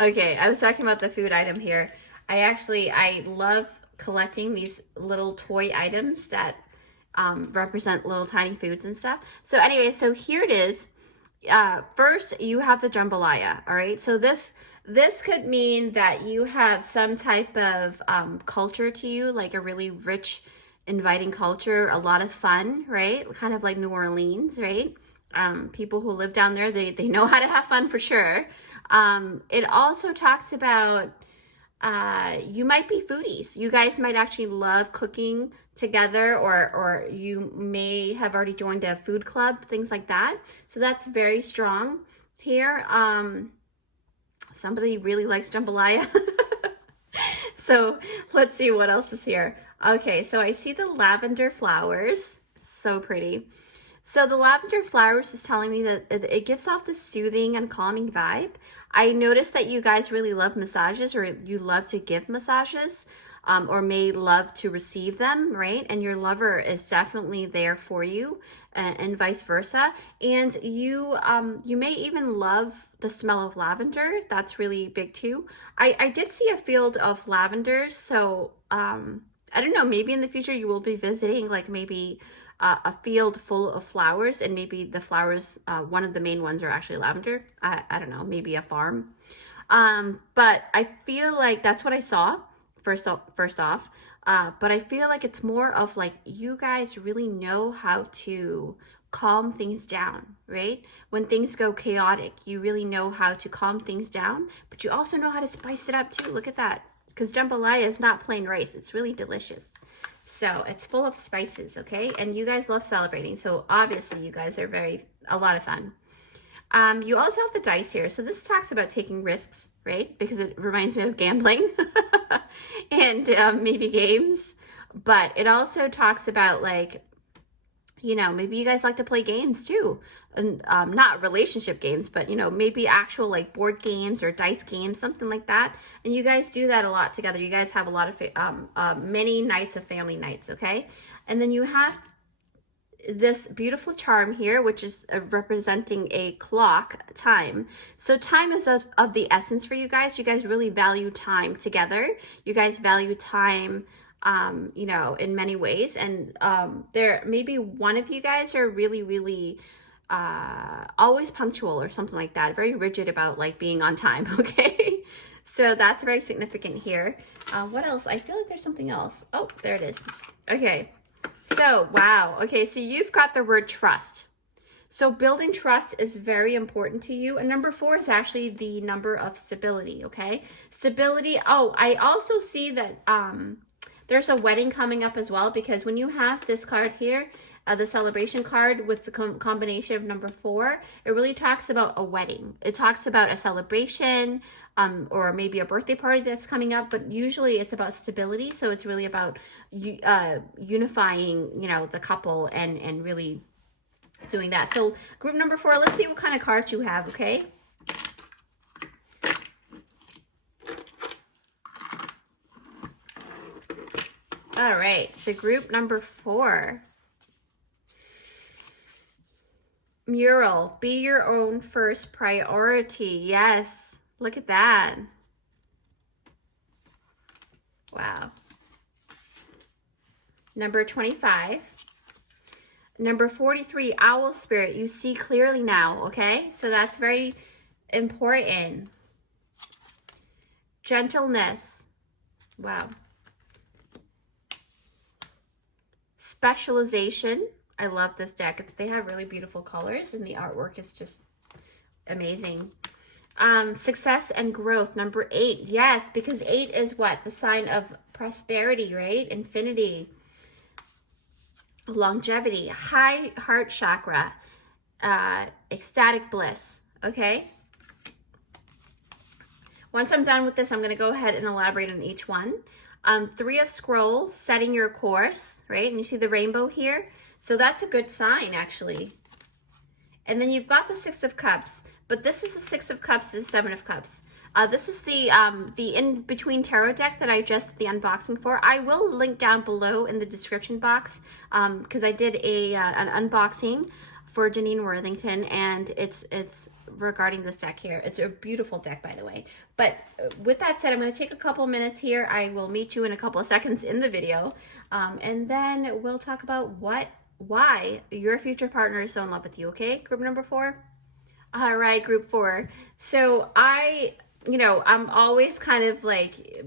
Okay, I was talking about the food item here. I love collecting these little toy items that represent little tiny foods and stuff. So anyway, so here it is. First, you have the jambalaya, all right? So this could mean that you have some type of culture to you, like a really rich, inviting culture, a lot of fun, right? Kind of like New Orleans, right? People who live down there, they know how to have fun for sure. It also talks about you might be foodies. You guys might actually love cooking together, or you may have already joined a food club, things like that. So that's very strong here. Somebody really likes jambalaya. So let's see what else is here. Okay, so I see the lavender flowers. So pretty. So the lavender flowers is telling me that it gives off this soothing and calming vibe. I noticed that you guys really love massages, or you love to give massages, or may love to receive them, right? And your lover is definitely there for you, and vice versa. And you may even love the smell of lavender. That's really big too. I did see a field of lavenders, so I don't know, maybe in the future you will be visiting, like maybe a field full of flowers, and maybe the flowers, one of the main ones are actually lavender. I don't know, maybe a farm. But I feel like that's what I saw first off. But I feel like it's more of like, you guys really know how to calm things down, right? When things go chaotic, you really know how to calm things down, but you also know how to spice it up too. Look at that. Because jambalaya is not plain rice. It's really delicious. So it's full of spices, okay? And you guys love celebrating. So obviously you guys are a lot of fun. You also have the dice here. So this talks about taking risks, right? Because it reminds me of gambling and maybe games. But it also talks about, like, you know, maybe you guys like to play games too. And not relationship games, but, you know, maybe actual like board games or dice games, something like that. And you guys do that a lot together. You guys have a lot of many nights of family nights, okay? And then you have this beautiful charm here, which is representing a clock, time. So time is of the essence for you guys. You guys really value time together. You guys value time, you know, in many ways. And there maybe one of you guys are really always punctual or something like that, very rigid about like being on time. Okay, so that's very significant here. What else? I feel like there's something else. Oh, there it is. Okay, so wow. Okay, so you've got the word trust. So building trust is very important to you. And number 4 is actually the number of stability. Okay, stability. Oh, I also see that there's a wedding coming up as well, because when you have this card here, the celebration card with the combination of number 4, it really talks about a wedding. It talks about a celebration, or maybe a birthday party that's coming up, but usually it's about stability. So it's really about unifying, you know, the couple and really doing that. So group number 4, let's see what kind of cards you have, okay? All right, so group number 4. Mural, be your own first priority. Yes, look at that. Wow. Number 25. Number 43, owl spirit. You see clearly now, okay? So that's very important. Gentleness. Wow. Specialization. I love this deck. They have really beautiful colors, and the artwork is just amazing. Success and growth. Number 8. Yes, because 8 is what? The sign of prosperity, right? Infinity. Longevity. High heart chakra. Ecstatic bliss. Okay? Once I'm done with this, I'm going to go ahead and elaborate on each one. 3 of Scrolls, setting your course, right? And you see the rainbow here? So that's a good sign, actually. And then you've got the Six of Cups, but this is the Six of Cups, this is Seven of Cups. This is the in-between tarot deck that I just did the unboxing for. I will link down below in the description box because I did an unboxing for Janine Worthington, and it's regarding this deck here. It's a beautiful deck, by the way. But with that said, I'm going to take a couple minutes here. I will meet you in a couple of seconds in the video, and then we'll talk about why your future partner is so in love with you. Okay, group number 4. All right, group 4. So I'm always kind of like,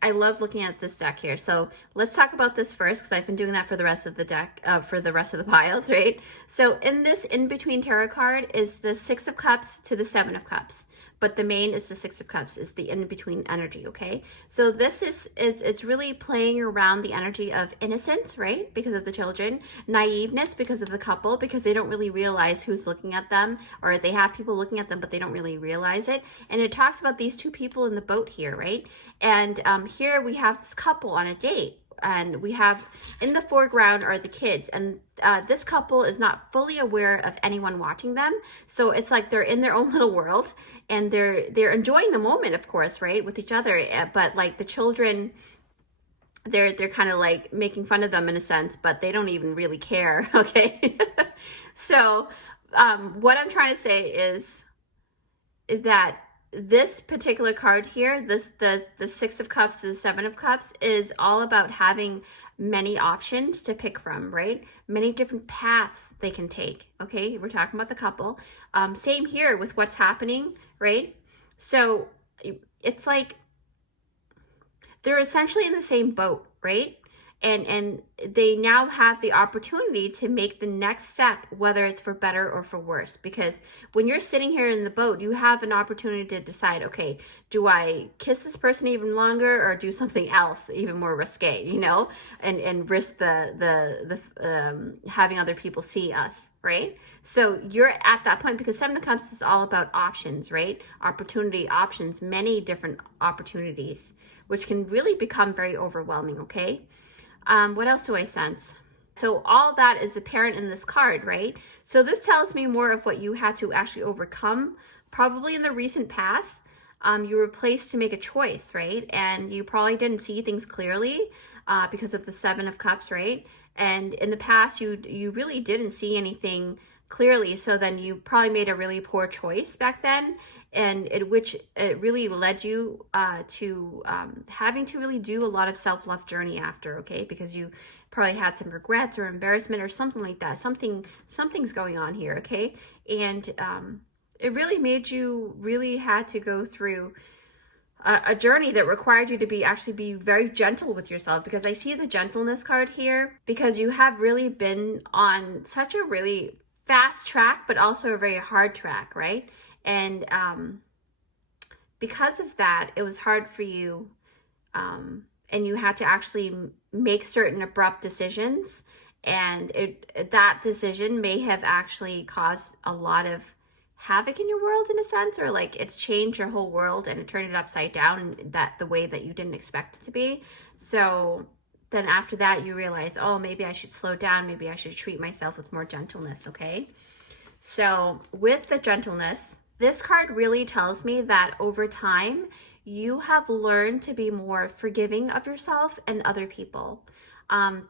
I love looking at this deck here. So let's talk about this first, because I've been doing that for the rest of the deck, for the rest of the piles, right? So in this in-between tarot card is the Six of Cups to the Seven of Cups. But the main is the Six of Cups, is the in-between energy, okay? So this is it's really playing around the energy of innocence, right? Because of the children. Naiveness because of the couple, because they don't really realize who's looking at them, or they have people looking at them, but they don't really realize it. And it talks about these two people in the boat here, right? And here we have this couple on a date. And we have in the foreground are the kids, and this couple is not fully aware of anyone watching them. So it's like they're in their own little world, and they're enjoying the moment, of course, right, with each other. But like the children, they're kind of like making fun of them in a sense, but they don't even really care. Okay. So what I'm trying to say is that this particular card here, the Six of Cups to the Seven of Cups, is all about having many options to pick from, right? Many different paths they can take, okay? We're talking about the couple. Same here with what's happening, right? So it's like they're essentially in the same boat, right? And they now have the opportunity to make the next step, whether it's for better or for worse. Because when you're sitting here in the boat, you have an opportunity to decide, okay, do I kiss this person even longer, or do something else even more risque, and risk the having other people see us, right? So you're at that point, because Seven of Cups is all about options, right? Opportunity, options, many different opportunities, which can really become very overwhelming, okay? What else do I sense? So all that is apparent in this card, right? So this tells me more of what you had to actually overcome, probably in the recent past. You were placed to make a choice, right? And you probably didn't see things clearly because of the Seven of Cups, right? And in the past, you really didn't see anything clearly. So then you probably made a really poor choice back then, and which it really led you to having to really do a lot of self-love journey after, okay? Because you probably had some regrets or embarrassment or something like that. Something's going on here, okay? And it really made you really had to go through a journey that required you to actually be very gentle with yourself, because I see the gentleness card here, because you have really been on such a really fast track, but also a very hard track, right? And because of that, it was hard for you, and you had to actually make certain abrupt decisions, and that decision may have actually caused a lot of havoc in your world, in a sense, or like it's changed your whole world and it turned it upside down, that the way that you didn't expect it to be. So then after that, you realize, oh, maybe I should slow down, maybe I should treat myself with more gentleness, okay? So with the gentleness, this card really tells me that over time, you have learned to be more forgiving of yourself and other people.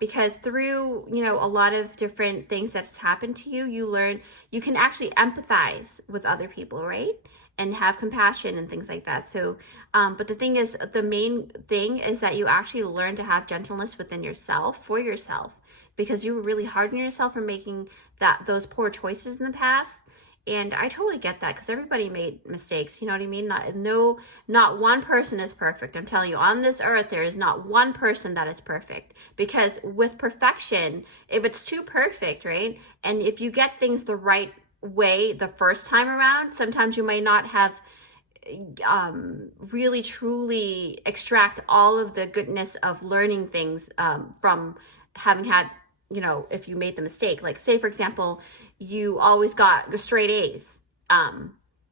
Because through, a lot of different things that's happened to you, you learn you can actually empathize with other people, right? And have compassion and things like that. So, but the thing is, the main thing is that you actually learn to have gentleness within yourself, for yourself, because you were really hard on yourself for making those poor choices in the past. And I totally get that, because everybody made mistakes, you know what I mean? Not one person is perfect. I'm telling you, on this earth, there is not one person that is perfect. Because with perfection, if it's too perfect, right? And if you get things the right way the first time around, sometimes you may not have really truly extract all of the goodness of learning things from having had, if you made the mistake. Like, say, for example, you always got straight A's.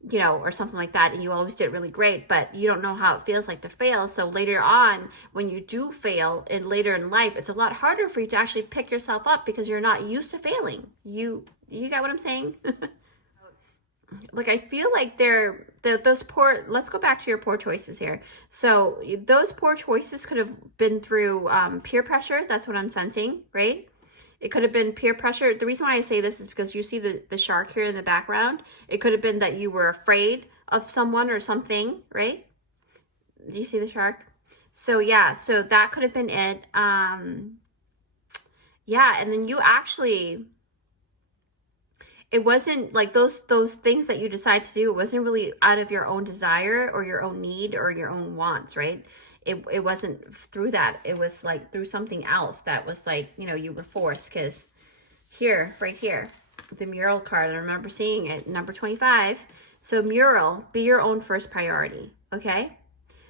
you know, or something like that, and you always did really great, but you don't know how it feels like to fail. So later on, when you do fail and later in life, it's a lot harder for you to actually pick yourself up because you're not used to failing. You got what I'm saying? Like, I feel like those poor, let's go back to your poor choices here. So those poor choices could have been through peer pressure. That's what I'm sensing, right? It could have been peer pressure. The reason why I say this is because you see the shark here in the background. It could have been that you were afraid of someone or something, right? Do you see the shark? So yeah, so that could have been it. Yeah, and then you actually, it wasn't like those things that you decide to do, it wasn't really out of your own desire or your own need or your own wants, right? It wasn't through that. It was like through something else that was like, you know, you were forced. Because here, right here, the mural card, I remember seeing it, number 25. So mural, be your own first priority, okay?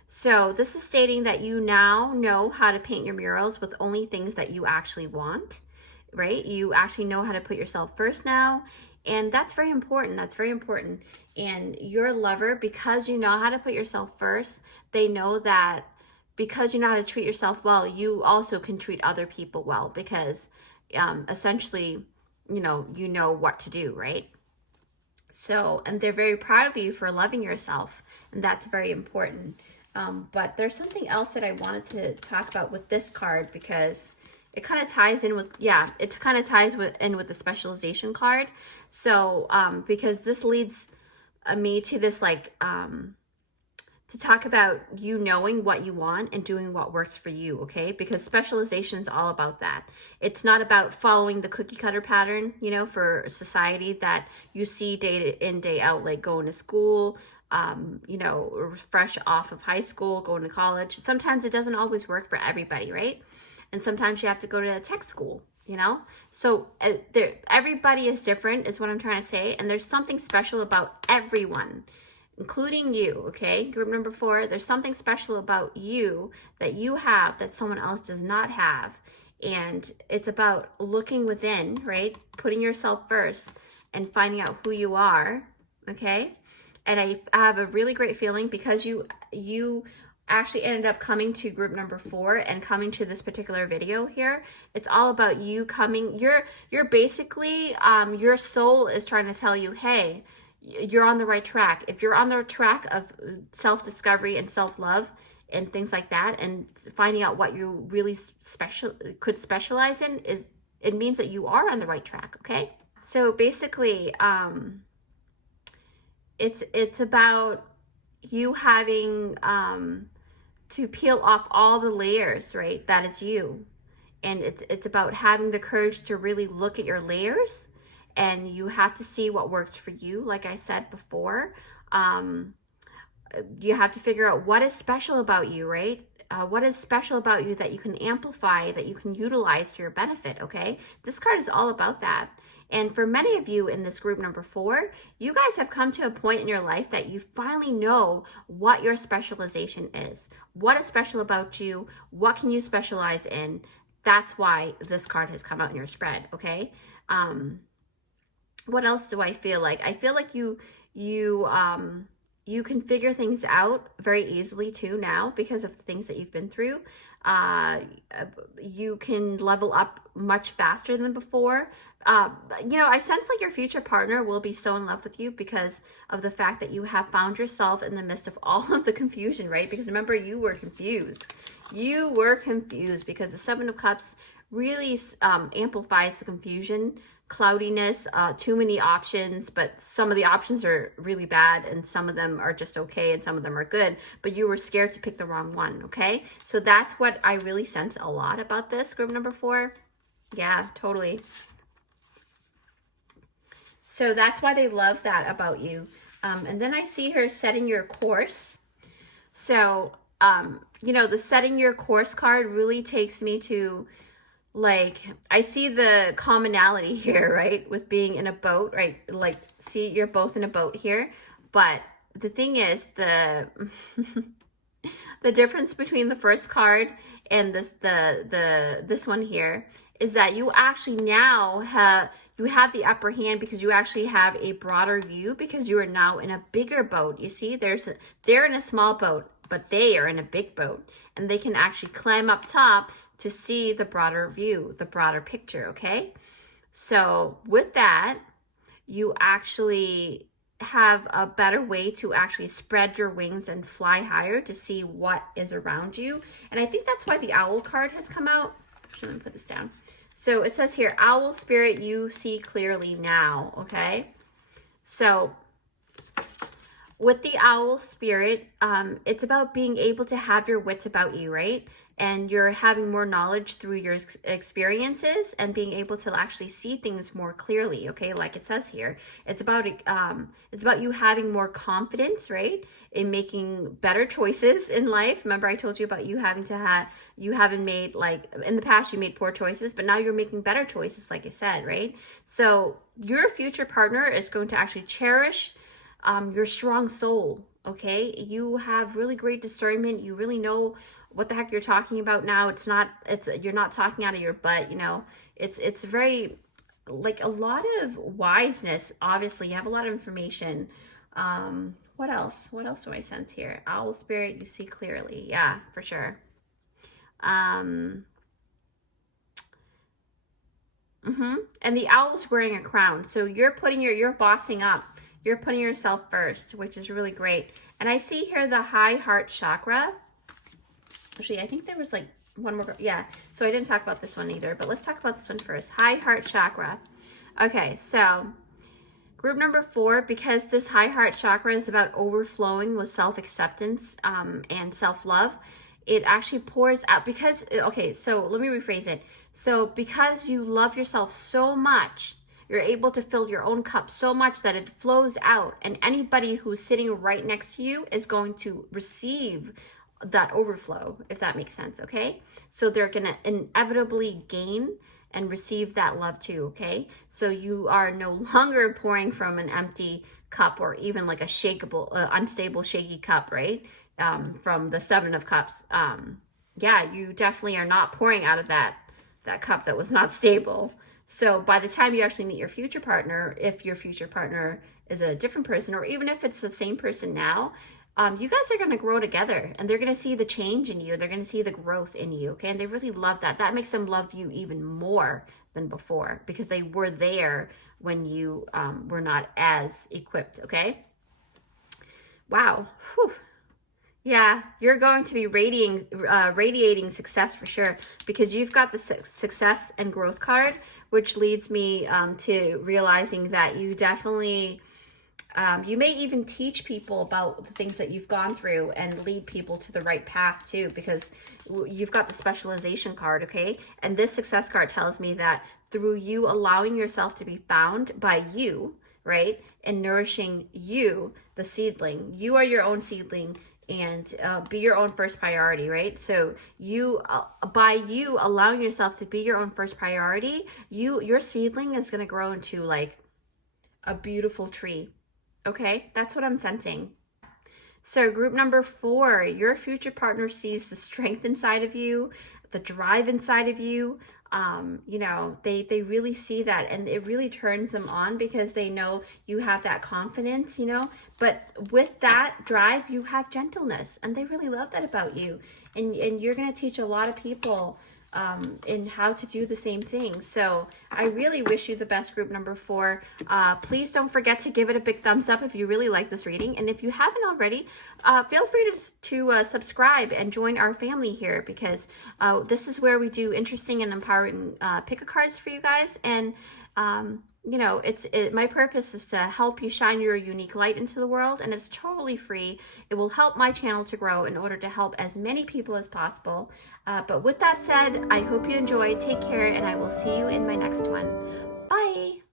So this is stating that you now know how to paint your murals with only things that you actually want, right? You actually know how to put yourself first now. And that's very important. That's very important. And your lover, because you know how to put yourself first, they know that because you know how to treat yourself well, you also can treat other people well, because essentially, you know what to do, right? So, and they're very proud of you for loving yourself, and that's very important. But there's something else that I wanted to talk about with this card, because it kind of ties in with, yeah, it kind of ties in with the specialization card. So, because this leads me to this, like, to talk about you knowing what you want and doing what works for you, okay? Because specialization is all about that. It's not about following the cookie cutter pattern, you know, for society that you see day in, day out, like going to school, you know, fresh off of high school, going to college. Sometimes it doesn't always work for everybody, right? And sometimes you have to go to a tech school, you know? So everybody is different is what I'm trying to say. And there's something special about everyone, including you, okay? Group number 4, there's something special about you that you have that someone else does not have. And it's about looking within, right? Putting yourself first and finding out who you are, okay? And I have a really great feeling, because you actually ended up coming to group number 4 and coming to this particular video here. It's all about you coming, you're basically, your soul is trying to tell you, hey, you're on the right track. If you're on the track of self-discovery and self-love and things like that, and finding out what you really could specialize in, it means that you are on the right track, okay? So basically, it's about you having to peel off all the layers, right? That is you. And it's about having the courage to really look at your layers, and you have to see what works for you. Like I said before, you have to figure out what is special about you, right? What is special about you that you can amplify, that you can utilize to your benefit, okay? This card is all about that. And for many of you in this group number 4, you guys have come to a point in your life that you finally know what your specialization is. What is special about you? What can you specialize in? That's why this card has come out in your spread, okay? What else do I feel like? I feel like you can figure things out very easily too now, because of the things that you've been through. You can level up much faster than before. You know, I sense like your future partner will be so in love with you because of the fact that you have found yourself in the midst of all of the confusion, right? Because remember, you were confused. You were confused because the 7 of Cups really amplifies the confusion, cloudiness, too many options, but some of the options are really bad and some of them are just okay and some of them are good, but you were scared to pick the wrong one, okay? So that's what I really sense a lot about this group number 4. Yeah, totally. So that's why they love that about you. And then I see her setting your course. So, you know, the setting your course card really takes me to, like, I see the commonality here, right? With being in a boat, right? Like, see, you're both in a boat here. But the thing is, the difference between the first card and this one here is that you actually now have the upper hand because you actually have a broader view because you are now in a bigger boat. You see, they're in a small boat, but they are in a big boat, and they can actually climb up top to see the broader view, the broader picture, okay? So with that, you actually have a better way to actually spread your wings and fly higher to see what is around you. And I think that's why the owl card has come out. Actually, let me put this down. So it says here, owl spirit, you see clearly now, okay? So with the owl spirit, it's about being able to have your wits about you, right? And you're having more knowledge through your experiences and being able to actually see things more clearly, okay? Like it says here, it's about you having more confidence, right? In making better choices in life. Remember I told you about you haven't made, like in the past you made poor choices, but now you're making better choices, like I said, right? So your future partner is going to actually cherish your strong soul, okay? You have really great discernment. You really know what the heck you're talking about now. You're not talking out of your butt, you know. It's very, like, a lot of wiseness. Obviously, you have a lot of information. What else do I sense here? Owl spirit, you see clearly. Yeah, for sure. And the owl's wearing a crown. So you're bossing up. You're putting yourself first, which is really great. And I see here the high heart chakra. Actually, I think there was like one more. Yeah, so I didn't talk about this one either, but let's talk about this one first. High heart chakra. Okay, so group number 4, because this high heart chakra is about overflowing with self-acceptance and self-love, it actually pours out because, okay, so let me rephrase it. So because you love yourself so much, you're able to fill your own cup so much that it flows out, and anybody who's sitting right next to you is going to receive that overflow, if that makes sense, okay? So they're gonna inevitably gain and receive that love too, okay? So you are no longer pouring from an empty cup or even like a shakeable, unstable, shaky cup, right? From the 7 of Cups. Yeah, you definitely are not pouring out of that cup that was not stable. So by the time you actually meet your future partner, if your future partner is a different person, or even if it's the same person now, you guys are going to grow together, and they're going to see the change in you. They're going to see the growth in you, okay? And they really love that. That makes them love you even more than before because they were there when you were not as equipped, okay? Wow. Whew. Yeah, you're going to be radiating success for sure because you've got the success and growth card, which leads me to realizing that you definitely... you may even teach people about the things that you've gone through and lead people to the right path too, because you've got the specialization card, okay? And this success card tells me that through you allowing yourself to be found by you, right? And nourishing you, the seedling, you are your own seedling, and be your own first priority, right? So you, by you allowing yourself to be your own first priority, your seedling is going to grow into like a beautiful tree. Okay, that's what I'm sensing. So group number 4, your future partner sees the strength inside of you, the drive inside of you. You know, they really see that, and it really turns them on because they know you have that confidence, you know. But with that drive, you have gentleness, and they really love that about you. And you're going to teach a lot of people in how to do the same thing. So I really wish you the best, group number 4. Please don't forget to give it a big thumbs up if you really like this reading. And if you haven't already, feel free to subscribe and join our family here, because this is where we do interesting and empowering pick-a-cards for you guys. And you know, my purpose is to help you shine your unique light into the world, and it's totally free. It will help my channel to grow in order to help as many people as possible. But with that said, I hope you enjoyed. Take care, and I will see you in my next one. Bye.